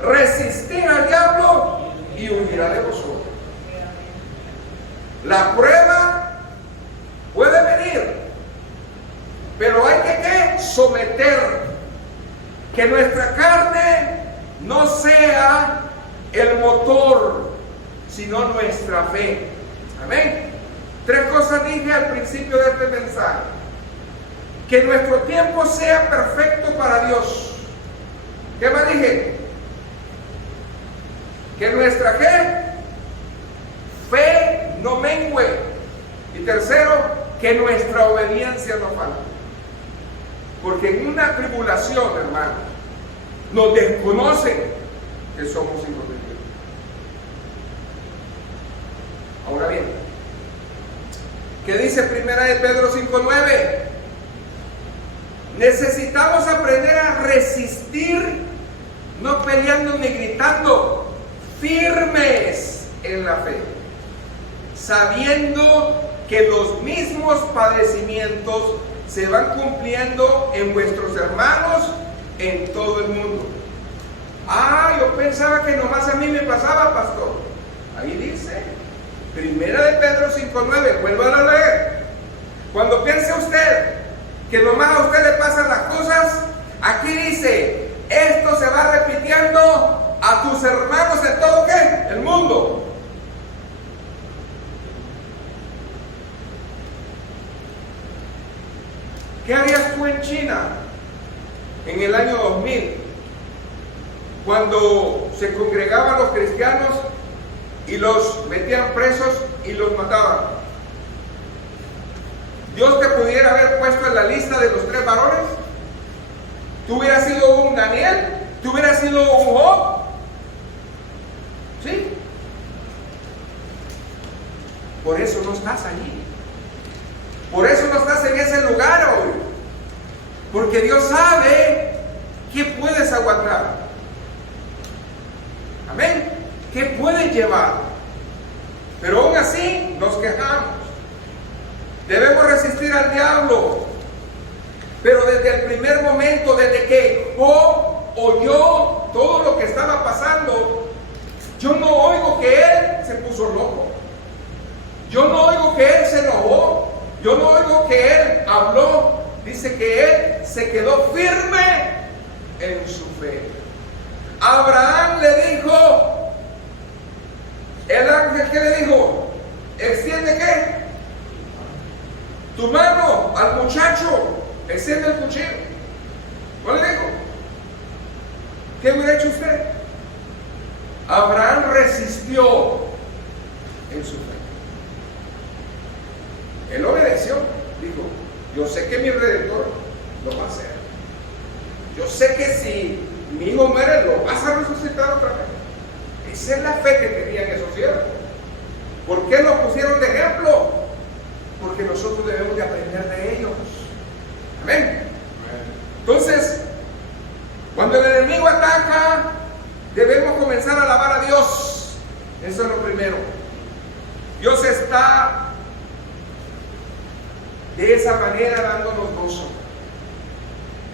resistid al diablo y huirá de vosotros. La prueba puede venir, pero hay que someter, que nuestra carne no sea el motor, sino nuestra fe. Amén. Tres cosas dije al principio de este mensaje: que nuestro tiempo sea perfecto para Dios. ¿Qué más dije? Que nuestra fe no mengüe. Y tercero, que nuestra obediencia no falte. Porque en una tribulación, hermano, nos desconocen que somos hijos de Dios. Ahora bien, ¿qué dice Primera de Pedro 5:9? Necesitamos aprender a resistir, no peleando ni gritando, firmes en la fe, sabiendo que los mismos padecimientos se van cumpliendo en vuestros hermanos en todo el mundo. Ah, yo pensaba que nomás a mí me pasaba, pastor. Ahí dice, Primera de Pedro 5:9, vuélvalo a leer. Cuando piense usted que nomás a usted le pasan las cosas, aquí dice, esto se va repitiendo a tus hermanos en todo ¿qué? El mundo. ¿Qué harías tú en China en el año 2000, cuando se congregaban los cristianos y los metían presos y los mataban? Dios te pudiera haber puesto en la lista de los 3 varones. Tú hubieras sido un Daniel, tú hubieras sido un Job. ¿Sí? Por eso no estás allí. Por eso no estás en ese lugar hoy. Porque Dios sabe qué puedes aguantar. Amén. ¿Qué puedes llevar? Pero aún así nos quejamos. Debemos resistir al diablo. Pero desde el primer momento, desde que Job oyó todo lo que estaba pasando, yo no oigo que él se puso loco. Yo no oigo que él se enojó. Yo no oigo que él habló. dice que él se quedó firme en su fe. Abraham le dijo, el ángel, ¿qué le dijo? Extiende ¿qué? Tu mano al muchacho, extiende el cuchillo. ¿Cuál le dijo? ¿Qué hubiera hecho usted? Abraham resistió en su fe. Él obedeció, dijo, yo sé que mi Redentor lo va a hacer. Yo sé que si mi hijo muere, lo vas a resucitar otra vez. Esa es la fe que tenían esos siervos. ¿Por qué lo pusieron de ejemplo? Porque nosotros debemos de aprender de ellos. Amén. Entonces, cuando el enemigo ataca, debemos comenzar a alabar a Dios. Eso es lo primero. Dios está de esa manera dándonos gozo.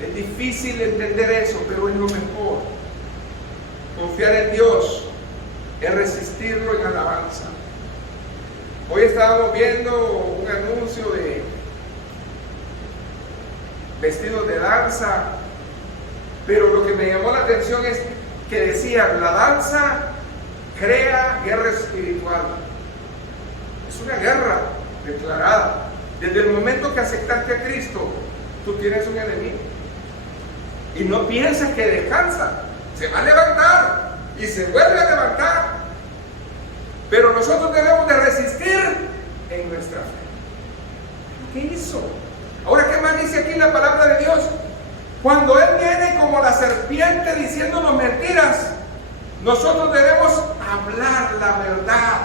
Es difícil entender eso, pero es lo mejor. Confiar en Dios es resistirlo en alabanza. Hoy estábamos viendo un anuncio de vestidos de danza, pero lo que me llamó la atención es que decía, la danza crea guerra espiritual. Es una guerra declarada. Desde el momento que aceptaste a Cristo, tú tienes un enemigo. Y no piensas que descansa. Se va a levantar y se vuelve a levantar. Pero nosotros debemos de resistir en nuestra fe. ¿Qué hizo? Ahora, ¿qué más dice aquí la palabra de Dios? Cuando Él viene como la serpiente diciéndonos mentiras, nosotros debemos hablar la verdad.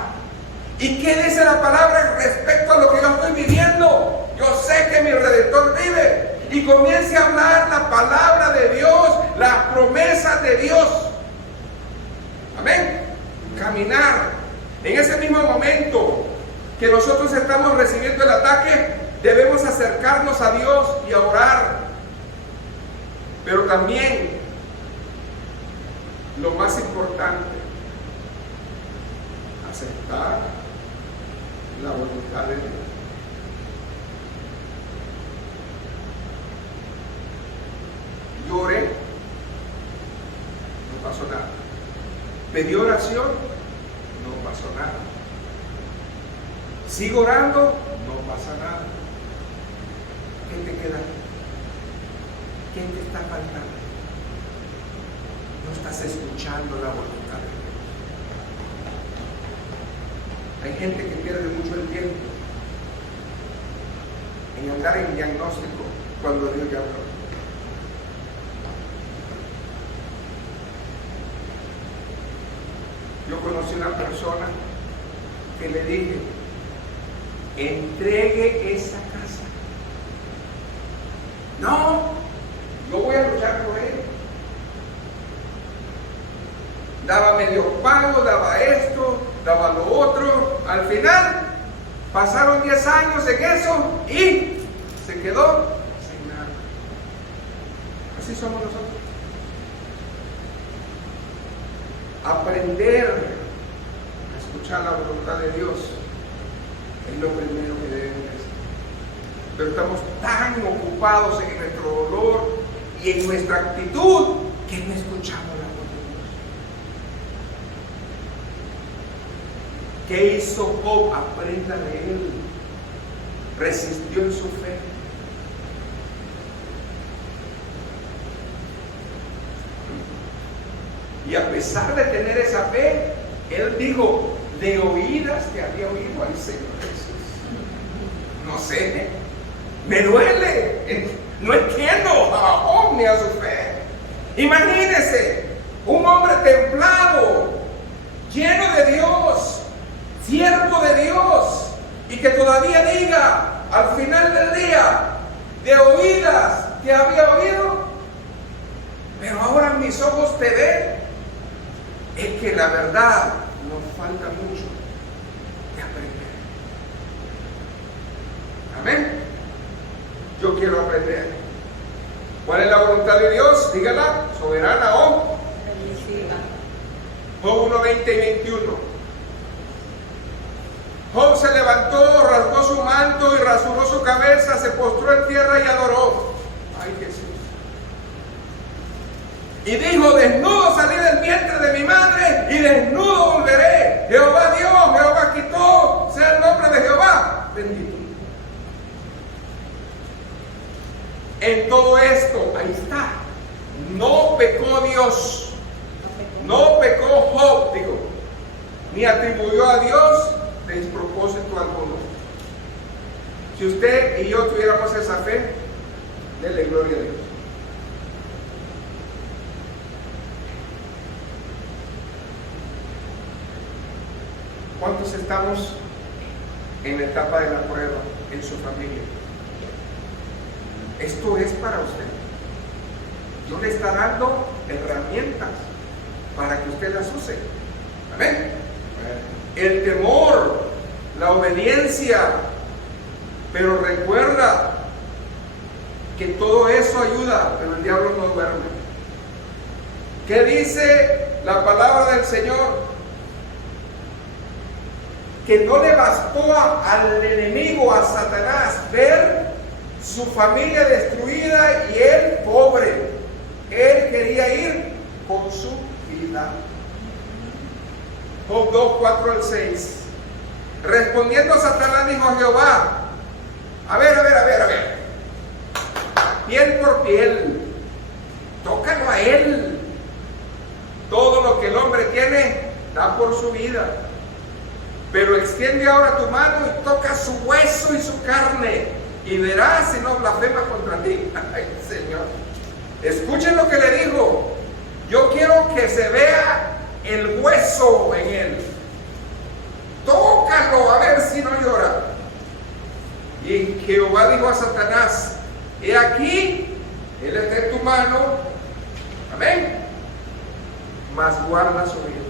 ¿Y qué dice la palabra respecto a lo que yo estoy viviendo? Yo sé que mi Redentor vive. Y comience a hablar la palabra de Dios, las promesas de Dios. Amén. Caminar. En ese mismo momento que nosotros estamos recibiendo el ataque, debemos acercarnos a Dios y a orar. Pero también, lo más importante, aceptar la voluntad de Dios. Lloré, no pasó nada. Pedí oración, no pasó nada. Sigo orando, no pasa nada. ¿Qué te queda? ¿Qué te está faltando? No estás escuchando la voluntad de Dios. Hay gente que pierde mucho el tiempo en andar en diagnóstico cuando Dios ya habló. Yo conocí una persona que le dije, entregue esa casa. No, yo voy a luchar por él. Daba medio pago, daba esto, daba lo otro. Al final, pasaron 10 años en eso y se quedó sin nada. Así somos nosotros. Aprender a escuchar la voluntad de Dios es lo primero que debemos hacer. Pero estamos tan ocupados en nuestro dolor y en nuestra actitud que no escuchamos la voz de Dios. ¿Qué hizo Job? Aprenda de él. Resistió en su fe. Y a pesar de tener esa fe, él dijo, de oídas te había oído al Señor Jesús. No sé, me duele, no entiendo a Job ni a su fe. Imagínense, un hombre templado, lleno de Dios, siervo de Dios, y que todavía diga al final del día, de oídas te había oído, pero ahora mis ojos te ven. Es que la verdad nos falta mucho de aprender. Amén. Yo quiero aprender. ¿Cuál es la voluntad de Dios? Dígala, soberana o permisiva. Job 1, 20 y 21. Job se levantó, rasgó su manto y rasuró su cabeza, se postró en tierra y adoró. Ay, Jesús. Y dijo: desnudo salí del vientre de mi madre y desnudo volveré. Jehová dio, Jehová quitó, sea el nombre de Jehová bendito. En todo esto, ahí está, no pecó Dios, no pecó Job, digo, ni atribuyó a Dios despropósito alguno. Si usted y yo tuviéramos esa fe, denle gloria a Dios. ¿Cuántos estamos en la etapa de la prueba en su familia? Esto es para usted. Dios le está dando herramientas para que usted las use. Amén. El temor, la obediencia, pero recuerda que todo eso ayuda, pero el diablo no duerme. ¿Qué dice la palabra del Señor? Que no le bastó al enemigo, a Satanás, ver su familia destruida y él pobre. Él quería ir con su vida. Job 2, 4 al 6. Respondiendo Satanás dijo a Jehová: a ver, piel por piel, tócalo a él. Todo lo que el hombre tiene da por su vida, pero extiende ahora tu mano y toca su hueso y su carne, y verás si no blasfema contra ti. Ay, Señor, escuchen lo que le dijo. Yo quiero que se vea el hueso en él. Tócalo a ver si no llora. Y Jehová dijo a Satanás: he aquí, él está en tu mano, amén, mas guarda su vida.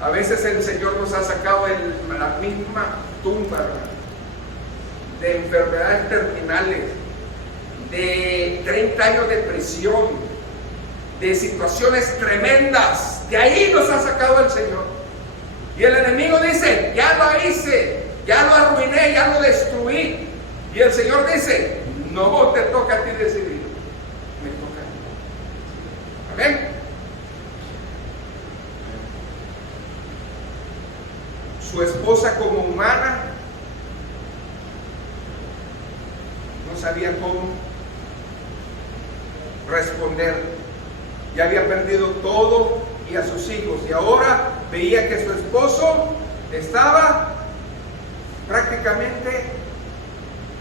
A veces el Señor nos ha sacado de la misma tumba, ¿verdad?, de enfermedades terminales, de 30 años de prisión, de situaciones tremendas. De ahí nos ha sacado el Señor. Y el enemigo dice: ya lo hice, ya lo arruiné, ya lo destruí. Y el Señor dice: no te toca a ti decidir, me toca a mí. Amén. Su esposa, como humana, no sabía cómo responder. Ya había perdido todo y a sus hijos, y ahora veía que su esposo estaba prácticamente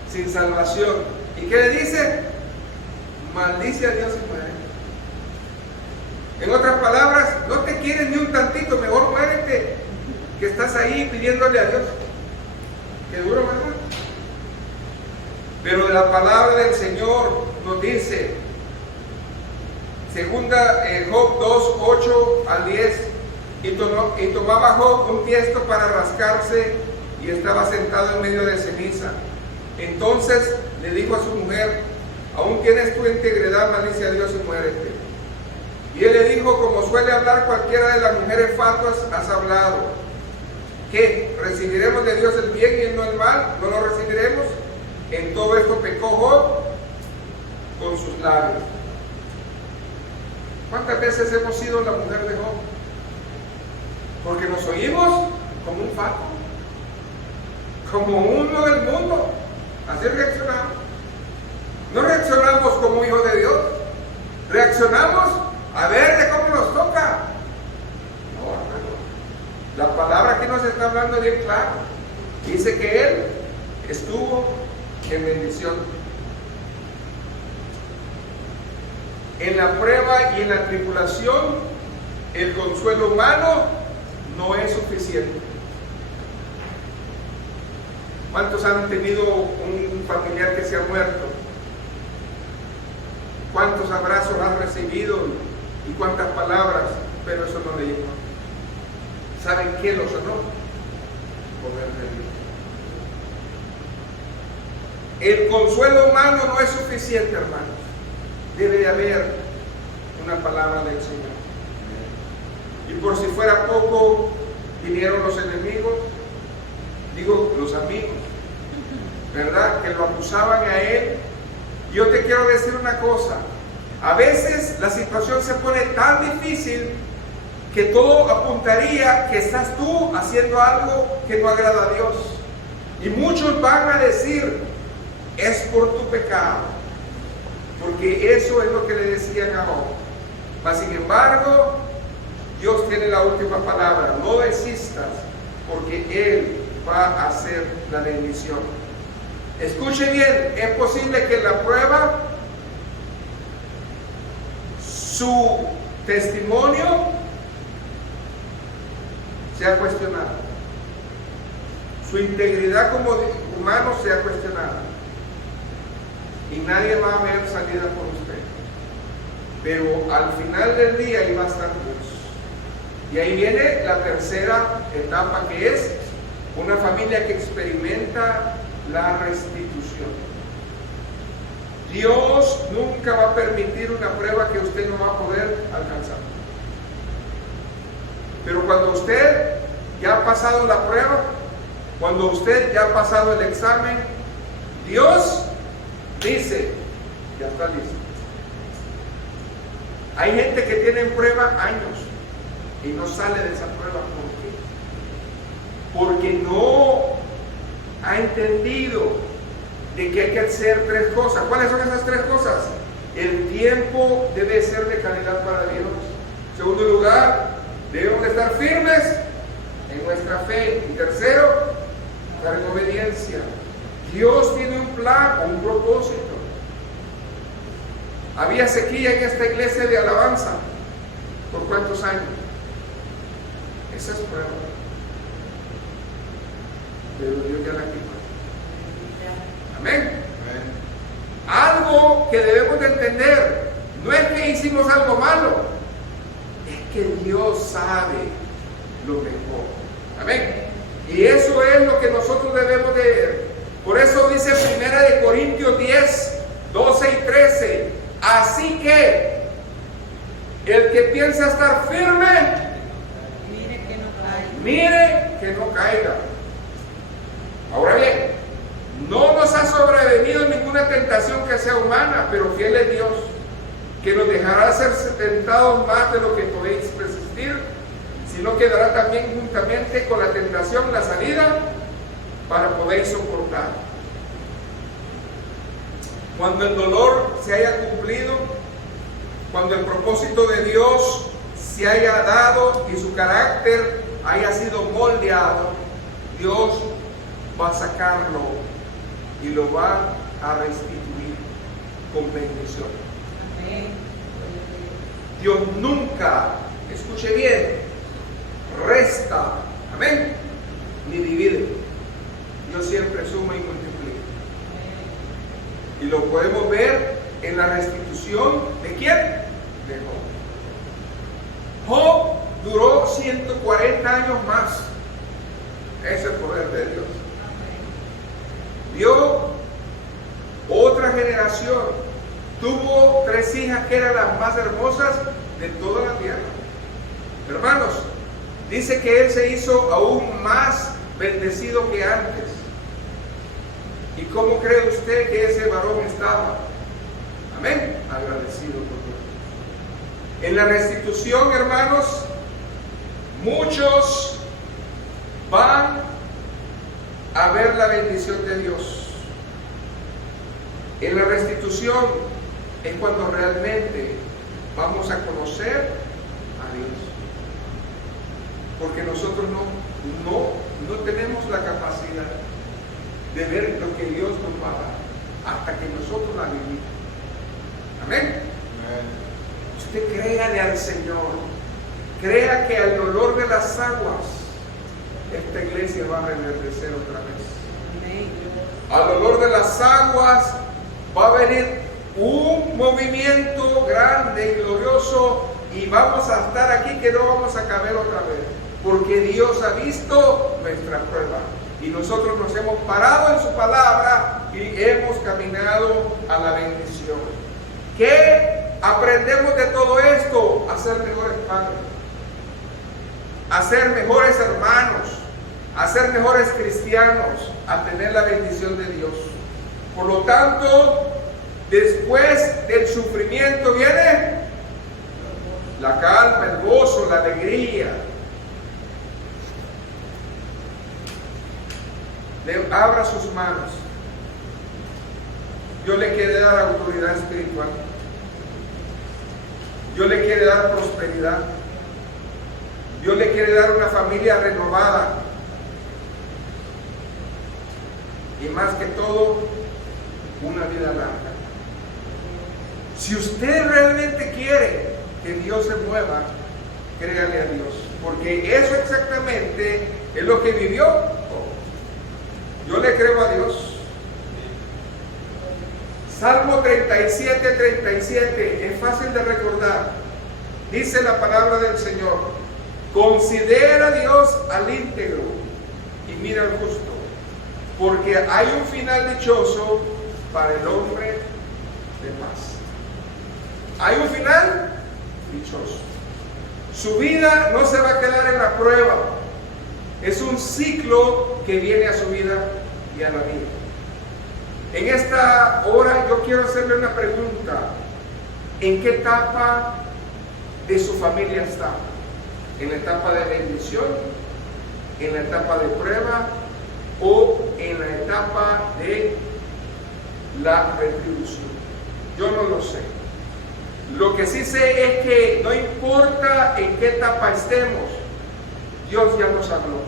sin salvación. ¿Y qué le dice? Maldice a Dios y muere. En otras palabras, no te quieres ni un tantito, mejor muérete, que estás ahí pidiéndole a Dios. Qué duro, ¿verdad? Pero de la palabra del Señor nos dice, segunda Job 2, 8 al 10, y tomaba Job un tiesto para rascarse, y estaba sentado en medio de ceniza. Entonces le dijo a su mujer: aún tienes tu integridad, maldice a Dios y muérete. Y él le dijo: como suele hablar cualquiera de las mujeres fatuas, has hablado. ¿Qué? ¿Recibiremos de Dios el bien y no el mal? ¿No lo recibiremos? En todo esto pecó Job con sus labios. ¿Cuántas veces hemos sido la mujer de Job? Porque nos oímos como un fato, como uno del mundo. Así reaccionamos. No reaccionamos como hijos de Dios. Reaccionamos a ver de cómo nos toca. No, hermano. La palabra aquí nos está hablando bien claro. Dice que él estuvo en bendición. En la prueba y en la tribulación, el consuelo humano no es suficiente. ¿Cuántos han tenido un familiar que se ha muerto? ¿Cuántos abrazos han recibido y cuántas palabras? Pero eso no le llegó. ¿Saben qué lo sonó? Poder de Dios. El consuelo humano no es suficiente, hermanos. Debe de haber una palabra del Señor. Y por si fuera poco, vinieron los enemigos, digo, los amigos, ¿verdad? Que lo acusaban a él. Yo te quiero decir una cosa, a veces la situación se pone tan difícil que todo apuntaría que estás tú haciendo algo que no agrada a Dios. Y muchos van a decir, es por tu pecado, porque eso es lo que le decían a Job. Mas sin embargo, Dios tiene la última palabra. No desistas, porque Él va a hacer la bendición. Escuche bien, es posible que en la prueba su testimonio sea cuestionado, su integridad como humano sea cuestionada, y nadie va a ver salida por usted, pero al final del día ahí va a estar Dios. Y ahí viene la tercera etapa, que es una familia que experimenta la restitución. Dios nunca va a permitir una prueba que usted no va a poder alcanzar. Pero cuando usted ya ha pasado la prueba, cuando usted ya ha pasado el examen, Dios dice, ya está listo. Hay gente que tiene en prueba años y no sale de esa prueba. ¿Por qué? Porque no ha entendido de que hay que hacer tres cosas. ¿Cuáles son esas tres cosas? El tiempo debe ser de calidad para Dios. En segundo lugar, debemos de estar firmes en nuestra fe. Y tercero, estar en obediencia. Dios tiene un plan, un propósito. Había sequía en esta iglesia de alabanza. ¿Por cuántos años? Esa es prueba. Pero Dios ya la quitó. Amén. Algo que debemos de entender, no es que hicimos algo malo, es que Dios sabe lo mejor. Amén. Y eso es lo que nosotros debemos de ver. Por eso dice 1 Corintios 10, 12 y 13. Así que el que piensa estar firme, mire que no caiga. Ahora bien, no nos ha sobrevenido ninguna tentación que sea humana, pero fiel es Dios, que nos dejará ser tentados más de lo que podéis resistir, sino que dará también juntamente con la tentación la salida para poder soportar. Cuando el dolor se haya cumplido, cuando el propósito de Dios se haya dado y su carácter haya sido moldeado, Dios va a sacarlo y lo va a restituir con bendición. Amén. Dios nunca, escuche bien, resta, amén, ni divide. Dios siempre suma y multiplica. Y lo podemos ver en la restitución de ¿quién? De Job. Job duró 140 años más. Ese es el poder de Dios. Dio otra generación. Tuvo 3 hijas que eran las más hermosas de toda la tierra. Hermanos, dice que él se hizo aún más bendecido que antes. ¿Y cómo cree usted que ese varón estaba? Amén. Agradecido por Dios. En la restitución, hermanos, muchos van a ver la bendición de Dios. En la restitución es cuando realmente vamos a conocer a Dios. Porque nosotros no tenemos la capacidad de ver lo que Dios nos va a dar hasta que nosotros la vivimos. Amén. Usted créale al Señor, crea que al dolor de las aguas esta iglesia va a reverdecer otra vez. Amén. Al dolor de las aguas va a venir un movimiento grande y glorioso y vamos a estar aquí que no vamos a caber otra vez, porque Dios ha visto nuestra prueba. Y nosotros nos hemos parado en su palabra y hemos caminado a la bendición. ¿Qué aprendemos de todo esto? A ser mejores padres. a ser mejores hermanos, a ser mejores cristianos, a tener la bendición de Dios. Por lo tanto, después del sufrimiento viene la calma, el gozo, la alegría. Abra sus manos. Dios le quiere dar autoridad espiritual. Dios le quiere dar prosperidad. Dios le quiere dar una familia renovada. Y más que todo, una vida larga. Si usted realmente quiere que Dios se mueva, créale a Dios. Porque eso exactamente es lo que vivió. Yo le creo a Dios. Salmo 37, 37, es fácil de recordar. Dice la palabra del Señor: considera a Dios al íntegro y mira al justo, porque hay un final dichoso para el hombre de paz. Hay un final dichoso. Su vida no se va a quedar en la prueba. Es un ciclo que viene a su vida y a la vida. En esta hora yo quiero hacerle una pregunta. ¿En qué etapa de su familia está? ¿En la etapa de bendición? ¿En la etapa de prueba? ¿O en la etapa de la retribución? Yo no lo sé. Lo que sí sé es que no importa en qué etapa estemos, Dios ya nos habló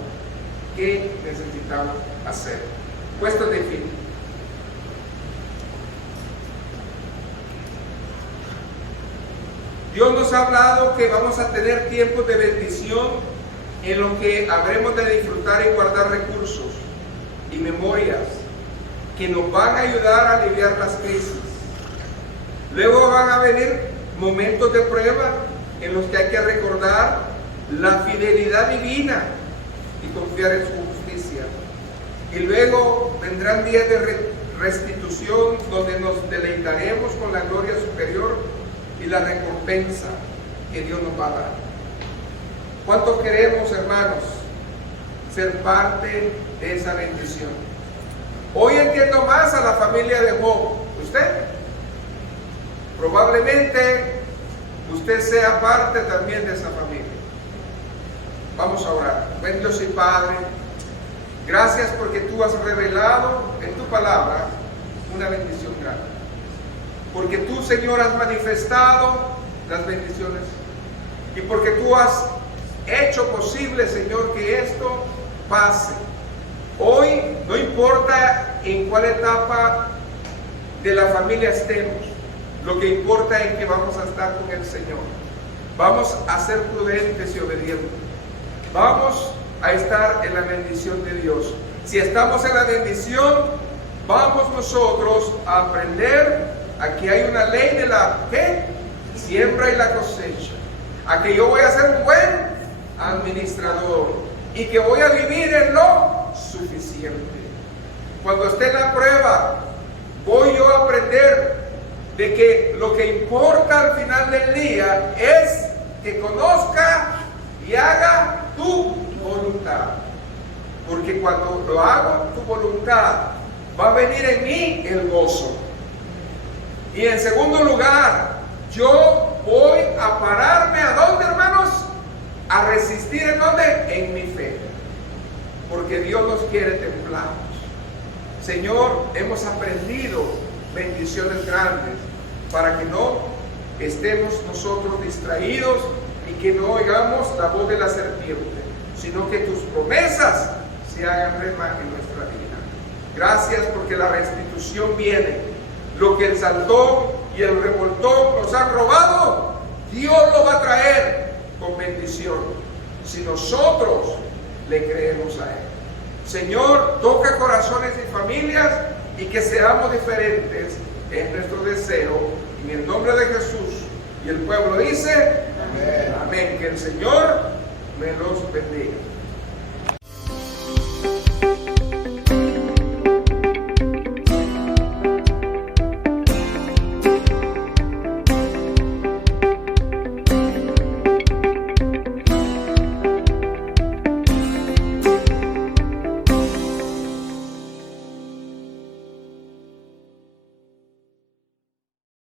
qué necesitamos hacer. Puestos de pie. Dios nos ha hablado que vamos a tener tiempos de bendición en los que habremos de disfrutar y guardar recursos y memorias que nos van a ayudar a aliviar las crisis. Luego van a venir momentos de prueba en los que hay que recordar la fidelidad divina y confiar en su justicia. Y luego vendrán días de restitución donde nos deleitaremos con la gloria superior y la recompensa que Dios nos va a dar. ¿Cuánto queremos, hermanos, ser parte de esa bendición? Hoy entiendo más a la familia de Job. ¿Usted? Probablemente usted sea parte también de esa familia. Vamos a orar. Buen Dios y Padre, gracias porque tú has revelado en tu palabra una bendición grande. Porque tú, Señor, has manifestado las bendiciones. Y porque tú has hecho posible, Señor, que esto pase. Hoy no importa en cuál etapa de la familia estemos. Lo que importa es que vamos a estar con el Señor. Vamos a ser prudentes y obedientes. Vamos a estar en la bendición de Dios. Si estamos en la bendición, vamos nosotros a aprender. Aquí hay una ley de la ¿qué? Siembra y la cosecha. A que yo voy a ser un buen administrador y que voy a vivir en lo suficiente. Cuando esté en la prueba, voy yo a aprender de que lo que importa al final del día es que conozca y haga tu voluntad. Porque cuando lo hago tu voluntad, va a venir en mí el gozo. Y en segundo lugar, yo voy a pararme ¿a dónde, hermanos? A resistir ¿en dónde? En mi fe. Porque Dios nos quiere templados. Señor, hemos aprendido bendiciones grandes para que no estemos nosotros distraídos y que no oigamos la voz de la serpiente, sino que tus promesas se hagan rema en nuestra vida. Gracias porque la restitución viene. Lo que el saltón y el revoltón nos han robado, Dios lo va a traer con bendición, si nosotros le creemos a Él. Señor, toca corazones y familias y que seamos diferentes, es nuestro deseo, en el nombre de Jesús. Y el pueblo dice, amén. Amén. Que el Señor me los bendiga.